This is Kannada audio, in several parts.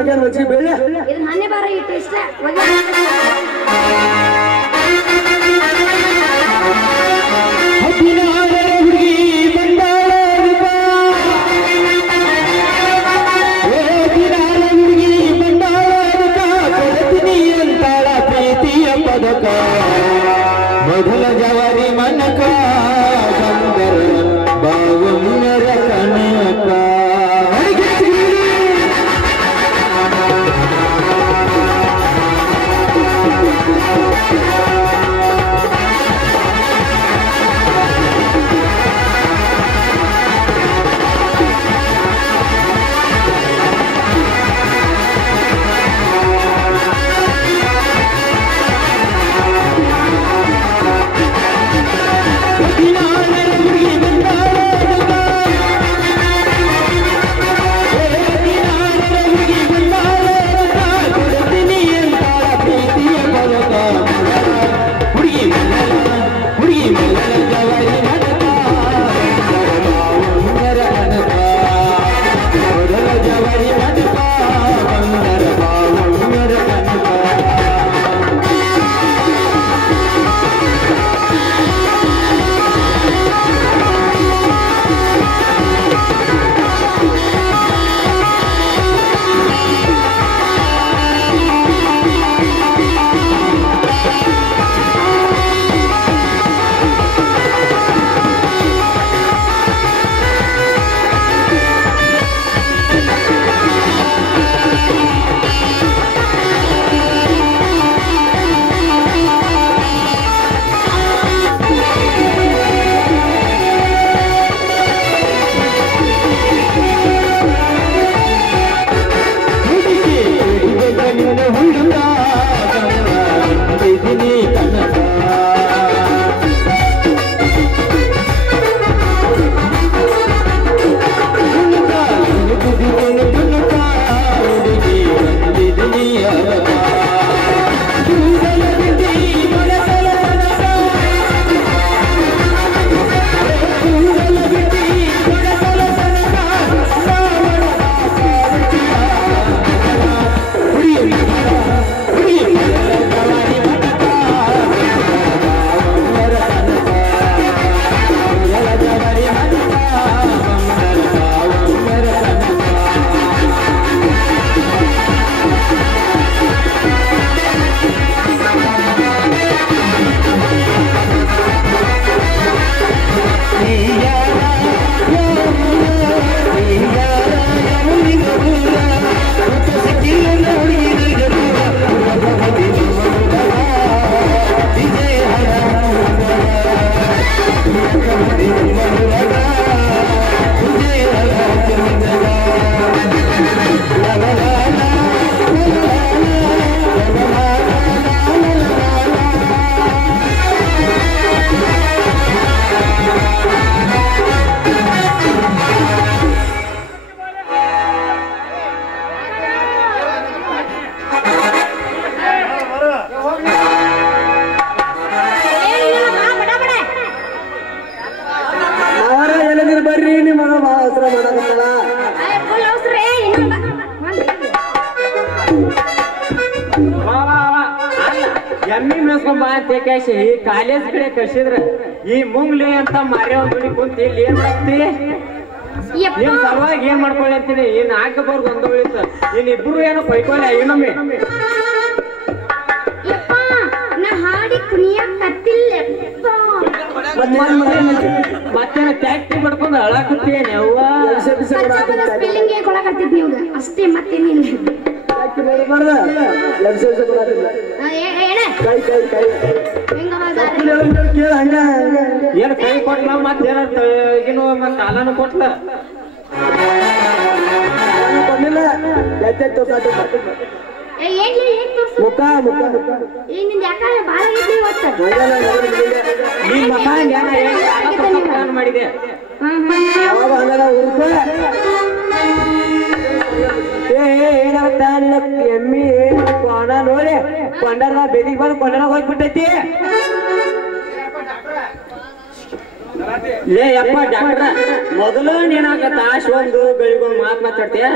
ಹಾಗೆ ಮಜ್ಜಿಗೆ ಬೇಳೆ ಇದನ್ನ ಹನ್ನೆ ಬಾರ ಇಟ್ಟು ಇಷ್ಟ ಮೊದಲ ಜವರಿ ಮನಕ ಬಂದರ ಬಾಗುಮರ ಕನಕ ಎಮ್ಮಿ ಮೇಸ್ಕೊಂಡ್ ಬಾ ಅಂತ ಕೇಸಿ ಕಾಲೇಜ್ ಕಡೆ ಕಳ್ಸಿದ್ರ ಈ ಮುಂಗ್ಲಿ ಅಂತ ಮಾರ್ಯ ಒಂದ್ ಗುಡಿ ಕುಂತಿ ಇಲ್ಲಿ ಏನ್ ಮಾಡ್ತಿ ನಿಮ್ ಸಲುವಾಗಿ ಏನ್ ಮಾಡ್ಕೊಳ್ಳಿ ಅಂತೀನಿ ಇನ್ ಹಾಕಬಾರ್ದು ಒಂದು ಉಳಿತ ಇನ್ ಇಬ್ರು ಏನೋ ಕೊಯ್ಕೊಳ್ಳಿ ಇನ್ನೊಮ್ಮೆ ಮತ್ತೇನ ಟ್ಯಾಕ್ಟಿ ಮಾಡ್ಕೊಂಡು ಅಳಾಕತ್ತೇನೆ ಅವ್ವ ಅಷ್ಟೇ ಮತ್ತೇನಿಲ್ಲ ಏನ್ ಕೈ ಕೊಟ್ಲ ಮತ್ತೇನ ಈಗಿನ ಕಾಲನು ಕೊಟ್ಲ ಮುಖ ಮುಖ ನಿಮ್ ಮಕ ಮಾಡಿದೆ ಎಮ್ಮಿ ಕೊಂಡ ನೋಡಿ ಕೊಂಡರ ಬೆದಿಗೆ ಬಂದು ಕೊಂಡರ ಹೋಗ್ಬಿಟ್ಟೈತಿ ಲೇ ಯಪ್ಪ ಡಾಕ್ಟ್ರ ಮೊದಲು ನೀನಾಗತ್ತ ಒಂದು ಗಳಿಗೊಂದು ಮಾತು ಮಾತಾಡ್ತೀಯ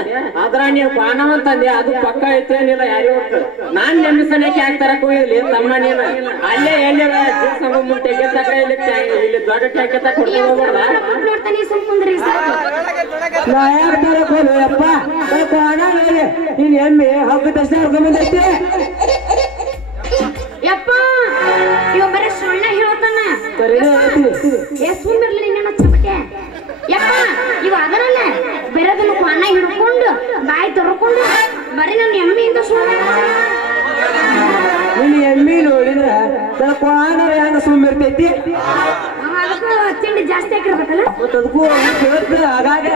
ಅದ್ರ ನೀವು ಪಾನವಂತಂದೆ ಅದು ಪಕ್ಕ ಐತೇನಿಲ್ಲ ಯಾರಿಗೂ ನಾನ್ ನೆಮ್ಮಿಸನೇಕೆ ಆಗ್ತಾರಕ್ಕೂ ಇಲ್ಲಿ ತಮ್ಮ ನೀನು ಅಲ್ಲೇ ಎಲ್ಲಿ ತೆಗೆ ತಕ ಇಲ್ಲಿ ದೊಡ್ಡ ಟೆಕ್ಕೆ ತಕ ನಾ ಯಾಕೆ ತರಕ್ ಹೋದ ಯಪ್ಪ ನೀನ್ ಎಮ್ಮೆ ಹಬ್ಬ ತಕ್ಷಣ ಹರ್ಕೊಂಬಂದೈತಿ ಯಪ್ಪ ಇವ ಬರೀ ಸುಳ್ಳ ಹೇಳ್ತಾನ ಸುಂದರ್ಲಿ ನಿನ್ನ ಚಪ್ಪಟೆ ಯಪ್ಪ ಇವ ಅದರಲ್ಲ ಬೇರೆದನ್ನ ಕ್ವಾಣ ಹಿಡ್ಕೊಂಡು ಬಾಯಿ ತರ್ಕೊಂಡು ಬರೀ ನನ್ನ ಎಮ್ಮೆಯಿಂದ ಸುಳ್ಳ ನಿನ್ನ ಎಮ್ಮಿ ನೋಡಿದ್ರ ನನ್ನ ಕ್ವಾಣ ಹೆಂಗ ಸುಮ್ಮಿರ್ತೈತಿ ಅದಕ್ಕೂ ತಿಂಡಿ ಜಾಸ್ತಿ ಹಾಕಿರ್ಬೇಕಲ್ಲ ಅದಕ್ಕೂ ಕೇಳ್ತ ಹಾಗಾಗ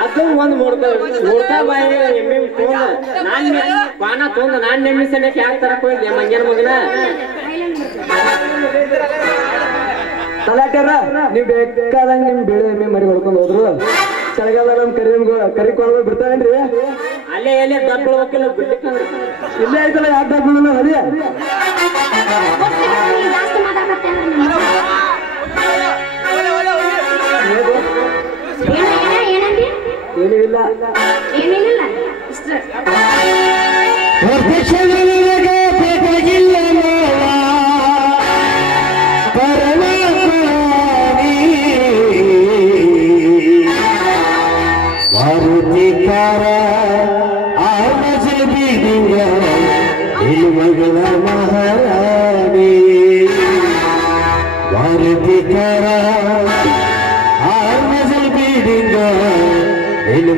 ಅದು ಒಂದ್ ಮೂರ್ತ ಬಾಯಿ ಎಮ್ಮೆ ನಾನ್ ಪಾನ ತೊಂದು ನಾನ್ ನೆಮ್ಮಿಸನೇಕೆ ಯಾಕೆ ತರಕ್ ಹೋಗಿದ್ದೆ ಮಂಗ್ಯಾನ ಮಗನ ತಲಾಟ್ಯಾರ ನೀವ್ ಬೇಕಾದಂಗ ನಿಮ್ ಬೆಳೆ ಎಮ್ಮೆ ಮರಿ ಹೊಡ್ಕೊಂಡ್ ಹೋದ್ರು ಚಳಿಗಾಲ ನಮ್ ಕರಿಕೊಂಡು ಬಿಡ್ತಾವೇನ್ರಿ ಅಲ್ಲೇ ಎಲ್ಲಿ ದಬ್ಬಳ್ಬೇಕಿಲ್ಲ ಬಿಡ್ಲಿಕ್ಕಂದ್ರೆ ಇಲ್ಲೇ ಆಯ್ತಲ್ಲ ಯಾಕೆ ದಬ್ಬಳ ಅದೇ ಜಾಸ್ತಿ ಮಾತಾಡತ್ತೆ ಏನಿಲ್ಲ ಏನೇನಿಲ್ಲ ಇಷ್ಟ ಮಾರುತಿಕಾರ ಆಮಜಲ್ ಬೀದಿಂಗ ಮಗಳ ಮಹಾರಾಣಿ ಮಾರುತಿಕಾರ ಆಮಜಲ್ ಬೀದಿಂಗ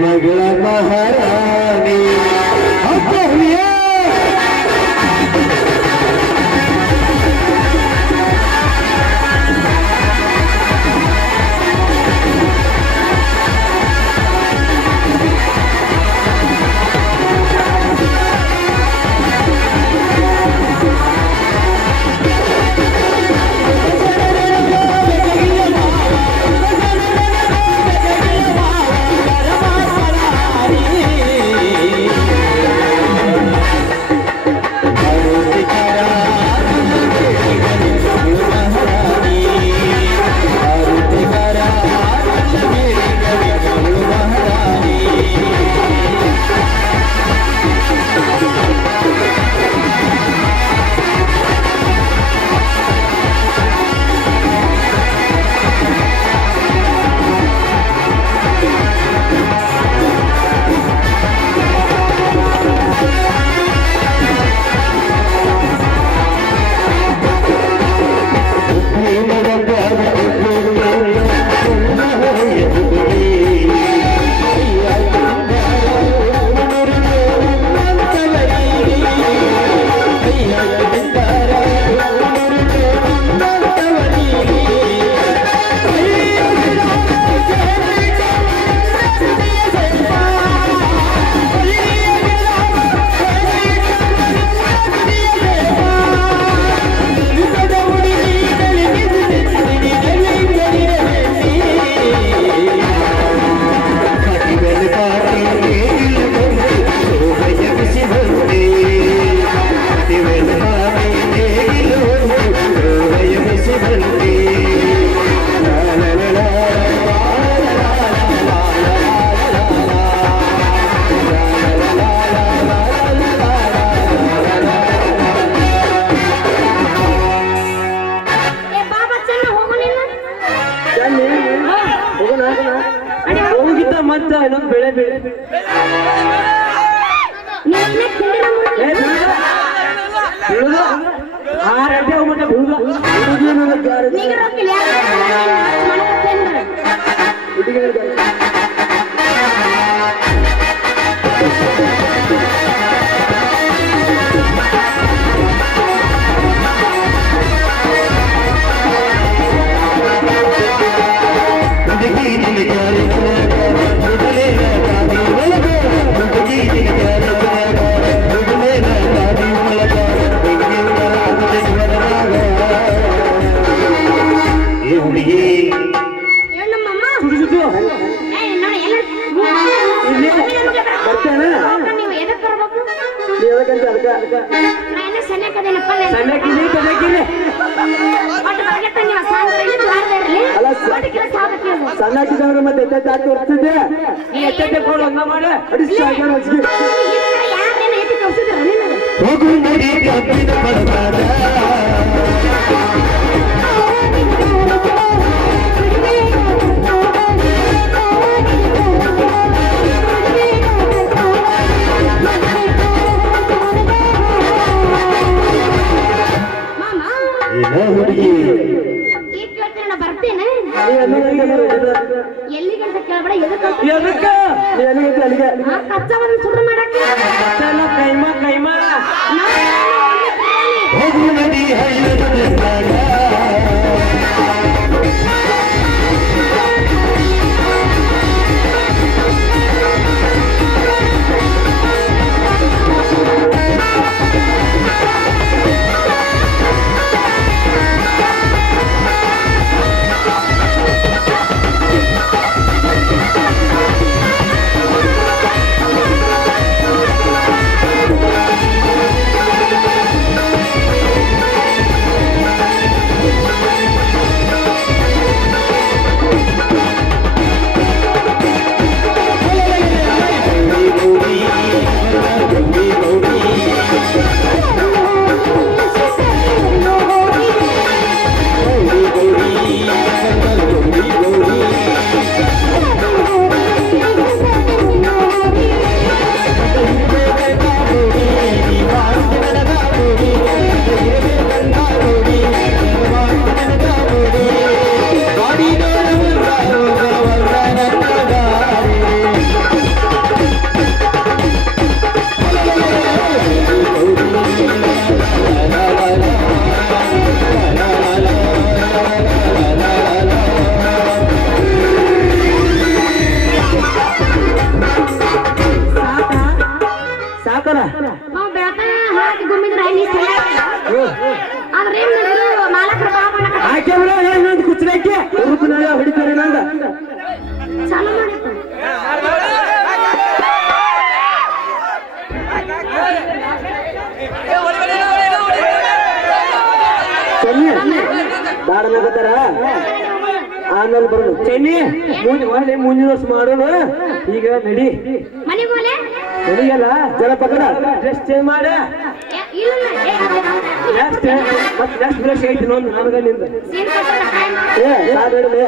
ಮಗಳ ಮಹಾರಾಣಿ ಹೋಗಿದ್ದ ಮತ್ತ ಇನ್ನೊಂದು ಬೆಳೆ ಬೆಳೆ ಆರಟ್ಟೆ ಹೋಗ್ಬಿಟ್ಟ ಬರ್ತೇನೆ ಸನ್ಯಾಕದೇನಪ್ಪ ಸಣ್ಣಕ್ಕಿಲಿ ಸಣ್ಣಕ್ಕಿಲಿ ಒಟ್ಟು ಬರ್ಗೆಟ್ಟ ನೀವು ಸಾಂಗ್ರಲ್ಲಿ ದ್ವಾರದ ಇರಲಿ ಅಲ್ಲ, ಒಟ್ಟು ಕೆಲಸ ಆಗ್ಬೇಕು ಸಣ್ಣಕ್ಕಿದ್ದವ್ರು ಮತ್ತೆ ಎತ್ತೆ ತೋರಿಸ್ತಿದ್ದೆ ನೀ ಎತ್ತೆ ಕೊಡು ಒಂದ ಮಾಡ ಅಡಿ ಸಾಗರ ಹಚ್ಚಿಗೆ ಯಾರೇನು ಐತಿ ತೋರಿಸಿದ್ರ ನಿನಗೆ ಹೋಗು ನಡಿ ಕಬ್ಬಿನ ಪರದಾದ ಮಾಮ ಏನ ಹುಡುಗಿ ಈಗ ಕೇಳ್ತೀನಿ ಬರ್ತೇನೆ ಎಲ್ಲಿಗೆ ಅಂತ ಕೇಳ್ಬೇಡ ಎದಕ್ಕಂತ ಎದಕ್ಕ ಎಲ್ಲಿಗೆ ಅಲ್ಲಿಗೆ ಆ ಕಚ್ಚವನ್ನು ಸುಡು ಮಾಡಕ್ಕೆ ಎಲ್ಲ ಕೈಮಾ ಕೈಮಾ ಹೋಗು ನಡಿ ಹಳ್ಳದ ಹೊಡಿತಾರೆ ನಂದ ಚಾಲು ಮಾಡಿತ್ತು ಬಾಡನಾಗತ್ತಾರ ಆಮೇಲೆ ಬರೋದು ಚೆನ್ನಿ ಮುಂದಿನ ವರ್ಷ ಮಾಡೋದು ಈಗ ನಡಿ ಮನೆಗೆ ಹೋಲೆ ನಡಿಯಲ್ಲ ಜಲಪಕಡ ಡ್ರೆಸ್ ಚೇಂಜ್ ಮಾಡ ಇಲ್ಲ ನೆಕ್ಸ್ಟ್ ಮತ್ತೆ ನೆಕ್ಸ್ಟ್ ಬ್ರಷ್ ಐತಿ ನೋಡು ನನಗ ನಿಂದ ಸೀನ್ ಕೊಟ್ಟರೆ ಟೈಮ್ ಏ ಸಾಡಿಡಲೇ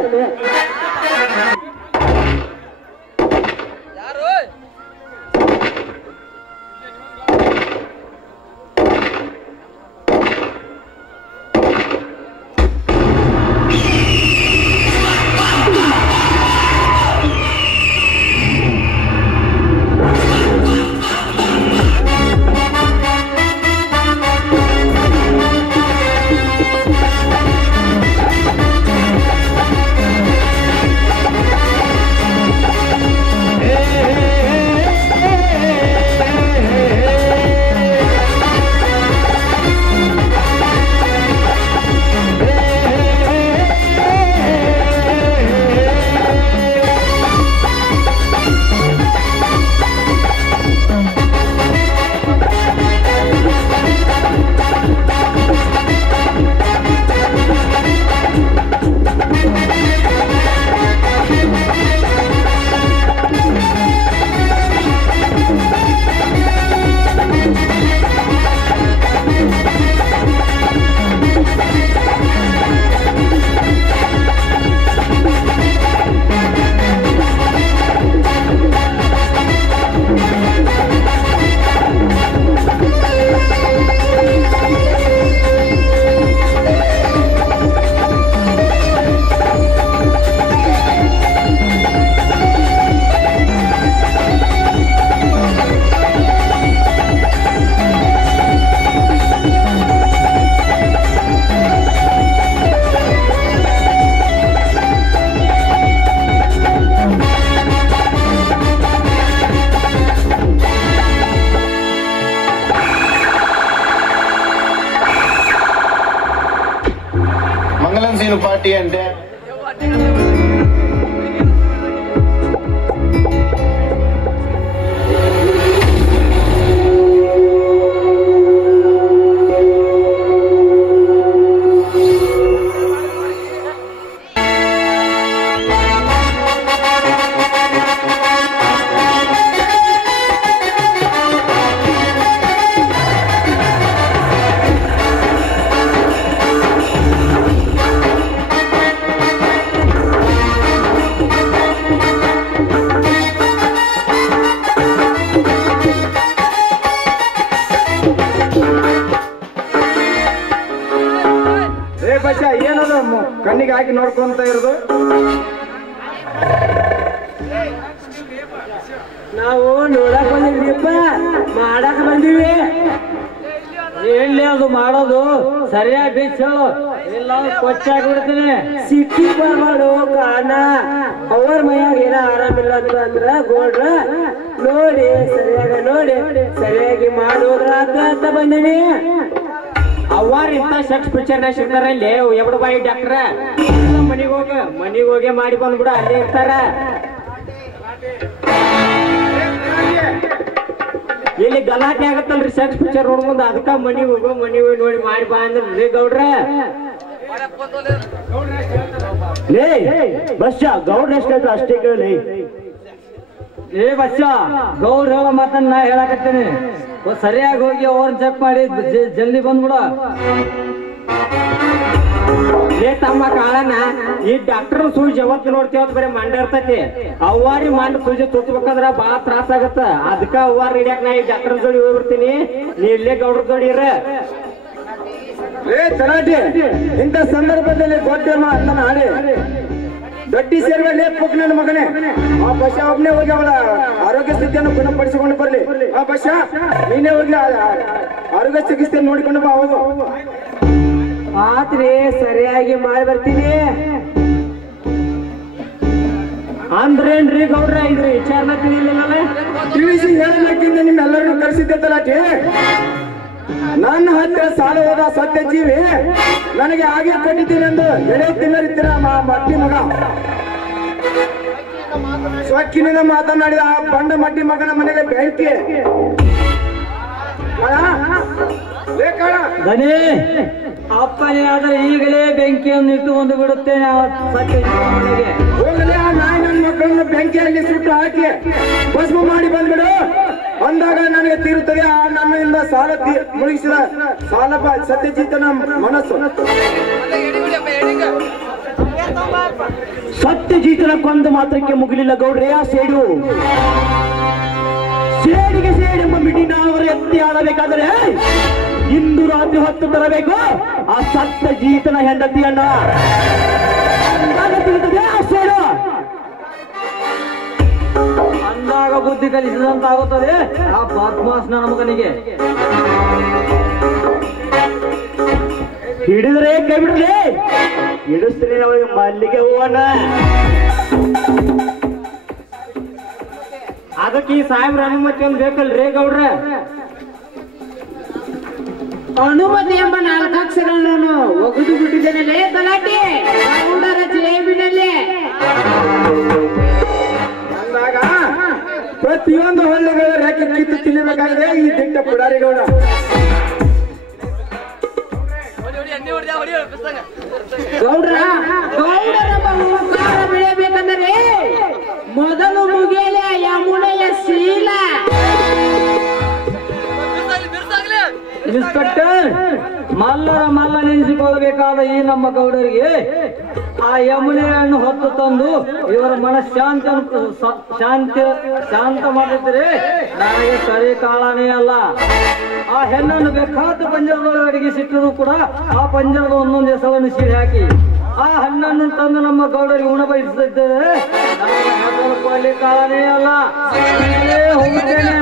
పార్టీ అంటే ಏ ಬಚ್ಚ ಏನದು ಕಣ್ಣಿಗೆ ಹಾಕಿ ನೋಡ್ಕೊಂತ ಇರೋದು? ನಾವು ನೋಡಕ್ ಬಂದಿದ್ದೀವಪ್ಪ, ಮಾಡಕ್ ಬಂದೀವಿ. ಎಲ್ಲಿ ಅದು ಮಾಡೋದು ಸರಿಯಾಗಿ ಬಿಚ್ಚು, ಇಲ್ಲ ಕೊಚ್ಚಾಗ್ಬಿಡ್ತೀನಿ. ಸಿಕ್ಕಿ ಬರ್ಮಾಡು ಕಾರಣ ಅವ್ರ ಮೈಯಾಗ ಏನೋ ಆರಾಮಿಲ್ಲ ಅಂದ್ರ ಗೋಡ್ರ ನೋಡಿ ಸರಿಯಾಗಿ ಮಾಡೋದ್ರ ಅಂತ ಬಂದೀನಿ. ಅವ್ವಾರ ಇಂತ ಸೆಕ್ಸ್ ಪಿಕ್ಚರ್ನ ಸಿಗ್ತಾರ ಇಲ್ಲಿ ಎಬಡ ಬಾಯಿ ಡಾಕ್ಟ್ರ. ಮನಿಗ್ ಹೋಗಿ ಮಾಡಿ ಬಂದ್ಬಿಡ, ಅಲ್ಲೇ ಇರ್ತಾರ. ಇಲ್ಲಿ ಗಲಾಟೆ ಆಗತ್ತಲ್ರಿ ಸೆಕ್ಸ್ ಪಿಕ್ಚರ್ ನೋಡ್ಕೊಂಡ್, ಅದಕ್ಕ ಮನಿಗ್ ಹೋಗಿ ನೋಡಿ ಮಾಡಿ ಬಾ ಅಂದ್ರಿ ಗೌಡ್ರ. ಬಸ್ಸ ಗೌಡ್ರ ಎಷ್ಟ ಅಷ್ಟೇ ಕೇಳಿ. ಏ ಬಚ್ಚ, ಗೌಡ್ರ ಹೇಳೋ ಮಾತನ್ನ ನಾ ಹೇಳಕತ್ತೇನೆ. ಸರಿಯಾಗಿ ಹೋಗಿ ಅವ್ರನ್ನ ಚೆಕ್ ಮಾಡಿ ಜಲ್ದಿ ಬಂದ್ಬಿಡ. ಏ ತಮ್ಮ ಕಾಳನ, ಈ ಡಾಕ್ಟರ್ ಸೂಜಿ ಯಾವತ್ತು ನೋಡ್ತೀವತ್ ಬರೀ ಮಂಡ ಇರ್ತೈತಿ. ಅವ್ವಾರಿ ಮಂಡ ಸೂಜಿ ತುಚ್ಬೇಕಂದ್ರ ಬಾಳ ತ್ರಾಸ ಆಗತ್ತ. ಅದಕ್ಕ ಅವ್ವಾರ ಹಿಡಿಯಾಕ ನಾ ಈ ಡಾಕ್ಟರ್ ಜೋಡಿ ಹೋಗ್ಬಿಡ್ತೀನಿ, ನೀ ಇಲ್ಲೇ ಗೌಡ್ರ ಜೋಡಿ ಇರ. ಏ ತಲಾಟಿ, ಇಂಥ ಸಂದರ್ಭದಲ್ಲಿ ದೊಡ್ಡ ಮಾತನ್ನ ಆಡಿ ದೊಡ್ಡಿ ಸೇರುವ ಲೇಪಕ್ ನನ್ನ ಮಗನೇ. ಆ ಬಸ್ಸ ಒಬ್ನೇ ಹೋಗಿ ಅವಳ ಆರೋಗ್ಯ ಸ್ಥಿತಿಯನ್ನು ಗುಣಪಡಿಸಿಕೊಂಡು ಬರ್ಲಿ. ಆ ಬಸ್ಸ ನೀನೇ ಹೋಗಿ ಆರೋಗ್ಯ ಚಿಕಿತ್ಸೆ ನೋಡಿಕೊಂಡು ಬಾ. ಹೋಗು. ಆತ್ರಿ, ಸರಿಯಾಗಿ ಮಾಡಿ ಬರ್ತೀನಿ. ಅಂದ್ರೇನ್ರಿ ಗೌಡ್ರ, ಇದ್ರ ವಿಚಾರನ ತಿಳಿಲಿಲ್ಲ. ತಿಳಿಸಿ ಹೇಳಬೇಕಿಂದ ನಿಮ್ಮೆಲ್ಲರನ್ನು ಕರೆಸಿದ್ದೆ ತಲಾಟಿ. ನನ್ನ ಹತ್ತಿರ ಸಾಲ ಹೋದ ಸತ್ಯ ಜೀವಿ ನನಗೆ ಹಾಗೆ ಕೊಟ್ಟಿದ್ದೀನಿ ಎಂದು ಎಡೆ ತಿನ್ನರಿತ್ತಿರ ಮಟ್ಟಿ ಮಗ ಸ್ವಕ್ಕಿನಿಂದ ಮಾತನಾಡಿದ ಆ ಬಂಡ ಮಟ್ಟಿ ಮಗನ ಮನೆಗೆ ಬೆಂಕಿ. ದನಿ ಅಪ್ಪನೇ ಆದ್ರೆ ಈಗಲೇ ಬೆಂಕಿಯನ್ನು ಇಟ್ಟು ಒಂದು ಬಿಡುತ್ತೇನೆ. ಹೋಗಲೇ ಆ ನಾಯಿ ನನ್ನ ಮಕ್ಕಳನ್ನು ಬೆಂಕಿಯಲ್ಲಿ ಸುಟ್ಟು ಹಾಕಿ ಭಸ್ಮ ಮಾಡಿ ಬಂದ್ಬಿಡು ಅಂದಾಗ ನನಗೆ ತೀರುತ್ತದೆ ಆ ನನ್ನಿಂದ ಸಾಲ ಮುಳುಗಿಸಿದ ಸಾಲ ಸತ್ಯಜಿತನ ಮನಸ್ಸು. ಸತ್ಯಜೀತನ ಕೊಂದು ಮಾತ್ರಕ್ಕೆ ಮುಗಿಲಿಲ್ಲ ಗೌಡ್ರೆ ಆ ಸೇಡು. ಸೇಡಿಗೆ ಸೇಡೆಂಬ ಮಿಡಿನ ಅವರು ಎತ್ತಿ ಆಡಬೇಕಾದರೆ ಇಂದು ರಾತ್ರಿ ಹೊತ್ತು ತರಬೇಕು ಆ ಸತ್ಯಜೀತನ ಹೆಂಡತಿಯನ್ನ. ತಿಳಿತದೆ ಆ ಸೇಡು. ಅಂದಾಗ ಬುದ್ಧಿ ಕಲಿಸಿದಂತಾಗುತ್ತದೆ ಆ ಬದ್ಮಾಸ್ ನನ್ನ ಮಗನಿಗೆ. ಹಿಡಿದ್ರೆ ಕೈ ಬಿಡ್ರಿ, ಹಿಡಿಸ್ತೀನಿ ಅವಳಿಗೆ ಮಲ್ಲಿಗೆ ಹೂವನ್ನ. ಅದಕ್ಕೆ ಈ ಸಾಹೇಬ್ರ ಅನುಮತಿ ಒಂದು ಬೇಕಲ್ರಿ ಗೌಡ್ರ? ಅನುಮತಿ ಎಂಬ 4 ಅಕ್ಷರಗಳನ್ನು ಒಗೆದು ಬಿಟ್ಟಿದ್ದೇನೆ ತಲಾಟಿ ಗೌಡರ ಜೇಬಿನಲ್ಲಿ. ಅಂದಾಗ ಪ್ರತಿಯೊಂದು ಹಳ್ಳಿಗಳ ರೇಖೆ ಕಿತ್ತು ತಿನ್ನಬೇಕಾಗಿದೆ ಈ ದಿಟ್ಟ ಪುಡಾರಿಗೌಡ. ಗೌಡರ ಮುಖಾರ ಬೆಳೆಯಬೇಕಂದರೆ ಮೊದಲು ಮುಗಿಯಲೆ ಯಮುನೆಯ ಶೀಲ. ಇನ್ಸ್ಪೆಕ್ಟರ್, ಮಲ್ಲ ನೆನೆಸಿಕೊಳ್ಳಬೇಕಾದ ಈ ನಮ್ಮ ಗೌಡರಿಗೆ ಆ ಯಮುನೆಯನ್ನು ಹೊತ್ತು ತಂದು ಇವರ ಶಾಂತ ಮಾಡಿದ್ರೆ ನನಗೆ ಸರಿ ಕಾಳನೇ ಅಲ್ಲ. ಆ ಹೆಣ್ಣನ್ನು ಬೇಕಾದ ಪಂಜರದೊಳಗೆ ಸಿಟ್ಟರು ಕೂಡ ಆ ಪಂಜರದ ಒಂದೊಂದು ಹೆಸರನ್ನು ಸೀರೆ ಹಾಕಿ ಆ ಹಣ್ಣನ್ನು ತಂದು ನಮ್ಮ ಗೌಡರಿಗೆ ಉಣಬಯಸಿದ್ದೇವೆ. ಅಲ್ಲಿ ಕಾಳನೇ ಅಲ್ಲ, ಹೋಗುತ್ತೇನೆ.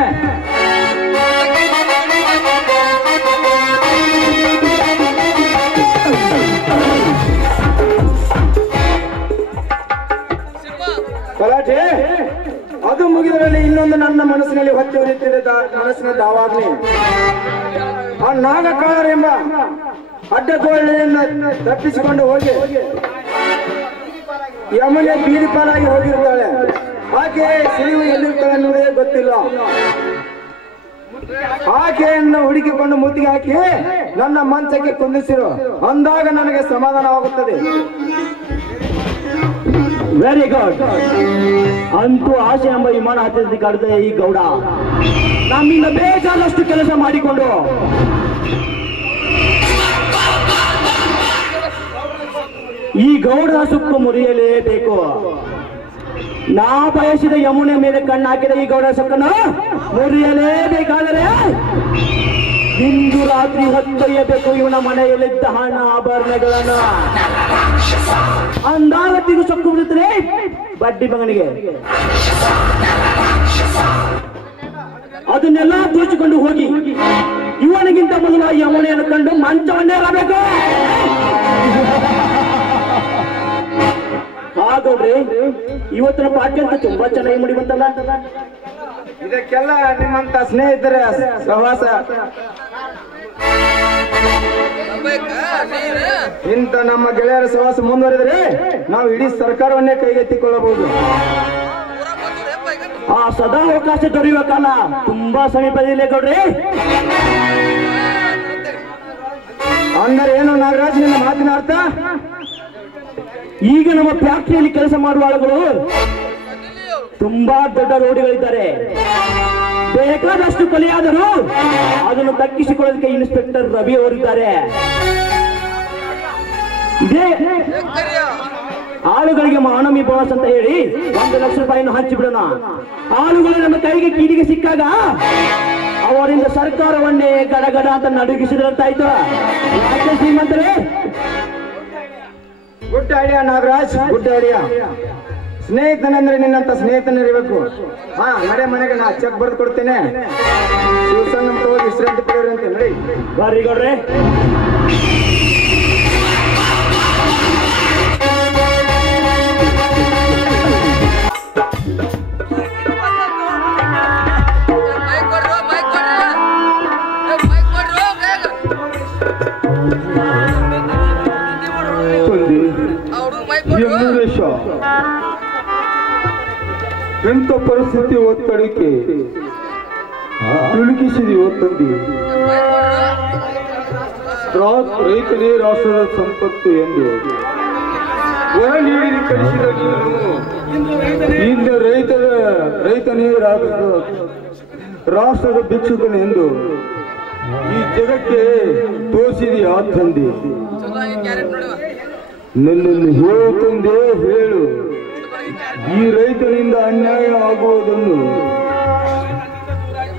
ತಲಾಟೆ, ಅದು ಮುಗಿದರಲ್ಲಿ ಇನ್ನೊಂದು ನನ್ನ ಮನಸ್ಸಿನಲ್ಲಿ ಹೊತ್ತಿ ಉರಿಯುತ್ತಿದೆ ಮನಸ್ಸಿನ ದಾವಾಗ್ನಿ. ಆ ನಾಗಕಾಳರೆಂಬ ಅಡ್ಡಗೋಳಿನಿಂದ ತಪ್ಪಿಸಿಕೊಂಡು ಹೋಗಿ ಯಮುನೆ ಬೀದಿ ಪಾಲಾಗಿ ಹೋಗಿರ್ತಾಳೆ. ಆಕೆ ಸಿರಿವು ಎಲ್ಲಿರ್ತಾಳೆ ಅನ್ನೋದೇ ಗೊತ್ತಿಲ್ಲ. ಆಕೆಯನ್ನು ಹುಡುಕಿಕೊಂಡು ಮುತ್ತಿಗೆ ಹಾಕಿ ನನ್ನ ಮಂಚಕ್ಕೆ ಕುಂದಿಸಿರು ಅಂದಾಗ ನನಗೆ ಸಮಾಧಾನವಾಗುತ್ತದೆ. Very good. ಅಂತೂ ಆಶೆ ಎಂಬ ವಿಮಾನ ಹತ್ತಿರ ಕಾಡುತ್ತದೆ ಈ ಗೌಡ. ನಮ್ಮಿಂದ ಬೇಕಾದಷ್ಟು ಕೆಲಸ ಮಾಡಿಕೊಂಡು ಈ ಗೌಡನ ಸುಕ್ಕು ಮುರಿಯಲೇಬೇಕು. ನಾ ಬಯಸಿದ ಯಮುನೆ ಮೇಲೆ ಕಣ್ಣು ಹಾಕಿದ ಈ ಗೌಡನ ಸುಕ್ಕನ್ನು ಮುರಿಯಲೇಬೇಕಾದರೆ ಇಂದು ರಾತ್ರಿ ಹೊತ್ತೊಯ್ಯಬೇಕು ಇವನ ಮನೆಯಲ್ಲಿದ್ದ ಹಣ ಆಭರಣಗಳನ್ನು. ಅಂದಾಗ ತಿರು ಸೊಕ್ಕು ಬಿಡುತ್ತದೆ ಬಡ್ಡಿ ಮಗನಿಗೆ. ಅದನ್ನೆಲ್ಲ ದೋಚಿಕೊಂಡು ಹೋಗಿ ಇವನಿಗಿಂತ ಮೊದಲು ಯಮುನೆಯನ್ನು ಕಂಡು ಮಂಚವನ್ನೇ ಇರಬೇಕು. ಹಾಗಾದ್ರೆ ಇವತ್ತಿನ ಪಾಠ್ಯ ಅಂತ ತುಂಬಾ ಚೆನ್ನಾಗಿ ಮುಡಿ ಬಂತಲ್ಲ. ಇದಕ್ಕೆಲ್ಲ ನಿಮ್ಮಂತ ಸ್ನೇಹಿತರ ಸಹವಾಸ. ಇಂಥ ನಮ್ಮ ಗೆಳೆಯರ ಸಹವಾಸ ಮುಂದುವರೆದರೆ ನಾವು ಇಡೀ ಸರ್ಕಾರವನ್ನೇ ಕೈಗೆತ್ತಿಕೊಳ್ಳಬಹುದು. ಆ ಸದಾ ಅವಕಾಶ ದೊರೆಯುವ ಕಾಲ ತುಂಬಾ ಸಮೀಪದಲ್ಲೇ ಗೌಡ್ರಿ. ಅಂದರೆ ಏನು ನಾಗರಾಜ್ ನಿನ್ನ ಮಾತಿನ ಅರ್ಥ? ಈಗ ನಮ್ಮ ಫ್ಯಾಕ್ಟರಿಯಲ್ಲಿ ಕೆಲಸ ಮಾಡುವ ಆಳುಗಳು ತುಂಬಾ ದೊಡ್ಡ ರೋಡಿಗಳಿದ್ದಾರೆ. ಬೇಕಾದಷ್ಟು ಕೊಲೆಯಾದರೂ ಅದನ್ನು ದಕ್ಕಿಸಿಕೊಳ್ಳೋದಕ್ಕೆ ಇನ್ಸ್ಪೆಕ್ಟರ್ ರವಿ ಅವರಿದ್ದಾರೆ. ಇದೇ ಆಳುಗಳಿಗೆ ಮಾನವಿ ಬೋನಸ್ ಅಂತ ಹೇಳಿ 1 ಲಕ್ಷ ರೂಪಾಯಿಯನ್ನು ಹಂಚಿಬಿಡೋಣ. ಆಳುಗಳು ನಮ್ಮ ಕೈಗೆ ಕೀಲಿಗೆ ಸಿಕ್ಕಾಗ ಅವರಿಂದ ಸರ್ಕಾರವನ್ನೇ ಗಡಗಡ ಅಂತ ನಡುಗಿಸಿದಂತಾಯ್ತು. ಯಾಕೆ ಶ್ರೀಮಂತರೇ? Good idea Nagaraj, good idea. ಸ್ನೇಹಿತನಂದ್ರೆ ನಿನ್ನಂತ ಸ್ನೇಹಿತನಿರಬೇಕು. ಹಾ, ನಡೆ ಮನೆಗೆ ನಾ ಚೆಕ್ ಬರೆದು ಕೊಡ್ತೇನೆ. ಶಿವಸಂಗ ಹೋಗಿ ವಿಶ್ರಾಂತಿ ಪಡೆಯೋರು ಅಂತ ನಡಿ. ಬರ್ರಿ ಗೌಡ್ರೆ. ಎಂತ ಪರಿಸ್ಥಿತಿ ಒತ್ತಡಕ್ಕೆ ತುಳುಕಿಸಿದೆಯೋ ತಂದೆ. ರೈತನೇ ರಾಷ್ಟ್ರದ ಸಂಪತ್ತು ಎಂದು ವರ ನೀಡಿ ಕಳಿಸಿದ ನೀನು ಇಂದು ರೈತನೇ ರಾಷ್ಟ್ರದ ಭಿಕ್ಷುಕನೆಂದು ಈ ಜಗಕ್ಕೆ ತೋರಿಸಿದೆಯಾ ತಂದೆ? ನನ್ನನ್ನು ಹೇಳು ತಂದೆ, ಹೇಳು. ಈ ರೈತನಿಂದ ಅನ್ಯಾಯ ಆಗುವುದನ್ನು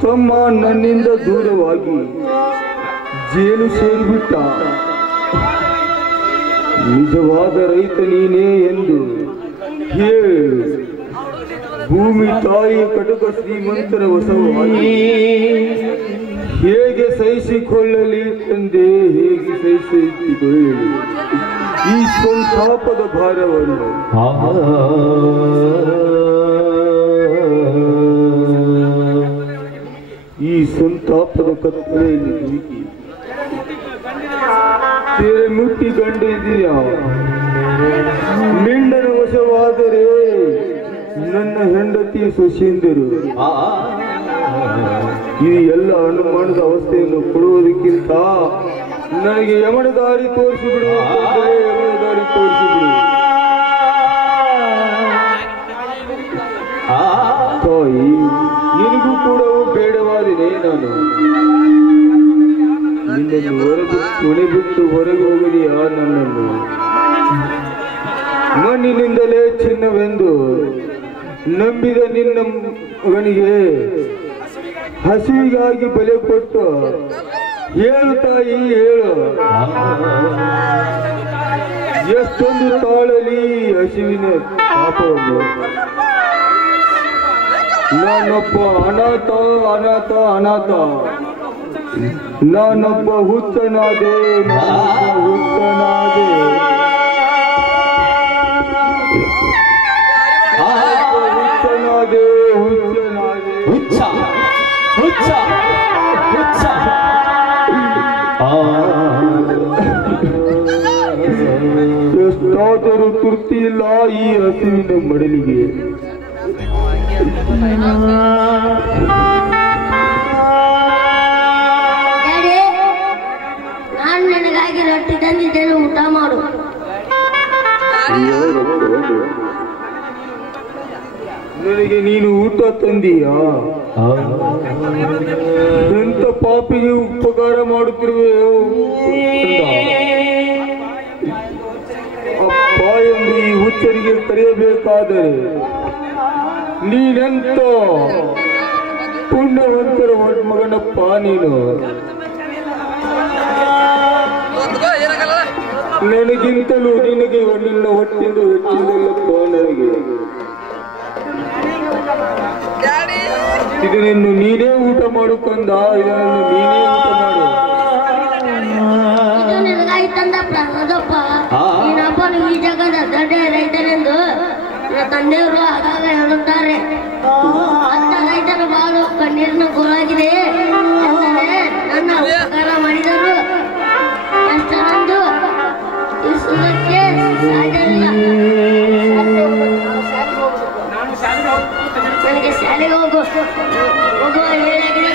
ತಮ್ಮ ನನ್ನಿಂದ ದೂರವಾಗಿ ಜೇಲು ಸೇರಿಬಿಟ್ಟ ನಿಜವಾದ ರೈತ ನೀನೇ ಎಂದು ಹೇಳು. ಭೂಮಿ ತಾಯಿ ಕಟಕ ಶ್ರೀಮಂತರ ವಸವಾಗಿ ಹೇಗೆ ಸಹಿಸಿಕೊಳ್ಳಲಿ ತಂದೆ, ಹೇಗೆ ಸಹಿಸಿಕೊಳ್ಳಲಿ ಈ ಸಂತಾಪದ ಭಾರವನ್ನು? ಈ ಸಂತಾಪದ ಕತ್ತಲೆಯಲ್ಲಿ ದುಡುಕಿ ತೆರೆ ಮುಟ್ಟಿ ಕಂಡಿದ್ದೀಯ. ಮಿಂಡನ ವಶವಾದರೆ ನನ್ನ ಹೆಂಡತಿ ಸೊಸೆಂದರು ಈ ಎಲ್ಲ ಅನುಮಾನದ ಅವಸ್ಥೆಯನ್ನು ಕೊಡುವುದಕ್ಕಿಂತ ನನಗೆ ಯಮನ ದಾರಿ ತೋರಿಸಿಬಿಡು, ಯಮನ ದಾರಿ ತೋರಿಸಿಬಿಡು. ತಾಯಿ, ನಿನಗೂ ಕೂಡ ಬೇಡವಾದಿನೇ ನಾನು. ನಿನ್ನನ್ನು ಮನೆ ಬಿಟ್ಟು ಹೊರಗೆ ಹೋಗಲಿಯಾ ನನ್ನನ್ನು? ಮಣ್ಣಿನಿಂದಲೇ ಚಿನ್ನವೆಂದು ನಂಬಿದ ನಿನ್ನ ಮಗನಿಗೆ ಹಸಿವಿಗಾಗಿ ಬಲೆ ಕೊಟ್ಟು ಹೇಳು ತಾಯಿ, ಹೇಳು. ಎಷ್ಟೊಂದು ತಾಳಲಿ ಹಸಿವಿನ ಪಾಪವನ್ನು. ನಾನೊಬ್ಬ ಅನಾಥ ಅನಾಥ ಅನಾಥ. ನಾನೊಬ್ಬ ಹುಚ್ಚನಾದೆ, ಹುಚ್ಚನಾದೆ. ಹುಚ್ಚನಾದೆ, ಹುಚ್ಚನಾದೆ. ಹುಚ್ಚ ಹುಚ್ಚ ಹುಚ್ಚ. ಎಷ್ಟಾದರೂ ತೃಪ್ತಿ ಇಲ್ಲ ಈ ಹಸುವಿನ ಮಡಲಿಗೆ. ನಾನು ನನಗಾಗಿ ರೊಟ್ಟಿ ತಂದಿದ್ದೇನೆ, ಊಟ ಮಾಡು. ನನಗೆ ನೀನು ಊಟ ತಂದೀಯಾ? ಎಂತ ಪಾಪಿಗೆ ಉಪಕಾರ ಮಾಡುತ್ತಿರುವೆ ಅಪ್ಪ ಎಂದು ಈ ಹುಚ್ಚರಿಗೆ ಕರೆಯಬೇಕಾದರೆ ನೀನೆಂತ ಪುಣ್ಯವಂತರ ಮಗನಪ್ಪ ನೀನು. ನನಗಿಂತಲೂ ನಿನಗೆ ನಿನ್ನ ಹೊಟ್ಟಿಂದು ಹೆಚ್ಚಿನಲ್ಲಪ್ಪ ನನಗೆ. ಇದನ್ನು ನೀನೇ ಊಟ ಮಾಡು ಕಂದ, ಇದನ್ನು ನೀನೇ ಊಟ ಮಾಡು. ಈ ಜಗದ ದೊಡ್ಡ ರೈತನೆಂದು ತಂದೆಯವರು ಆಗಾಗ ಹೇಳುತ್ತಾರೆ. ಅಂತ ರೈತರ ಬಾಳು ಕಣ್ಣೀರಿನ ಗೋಳಾಗಿದೆ ಎಂದರೆ ನನ್ನ ಉಪಕಾರ ಮಾಡಿದರು ಎಷ್ಟೊಂದು ಇಸುವುದಕ್ಕೆ ಸಾಧ್ಯವಿಲ್ಲ. ನನಗೆ ಶಾಲೆಗೆ ಹೋಗುವ ಹೇಳಾಗಿದೆ.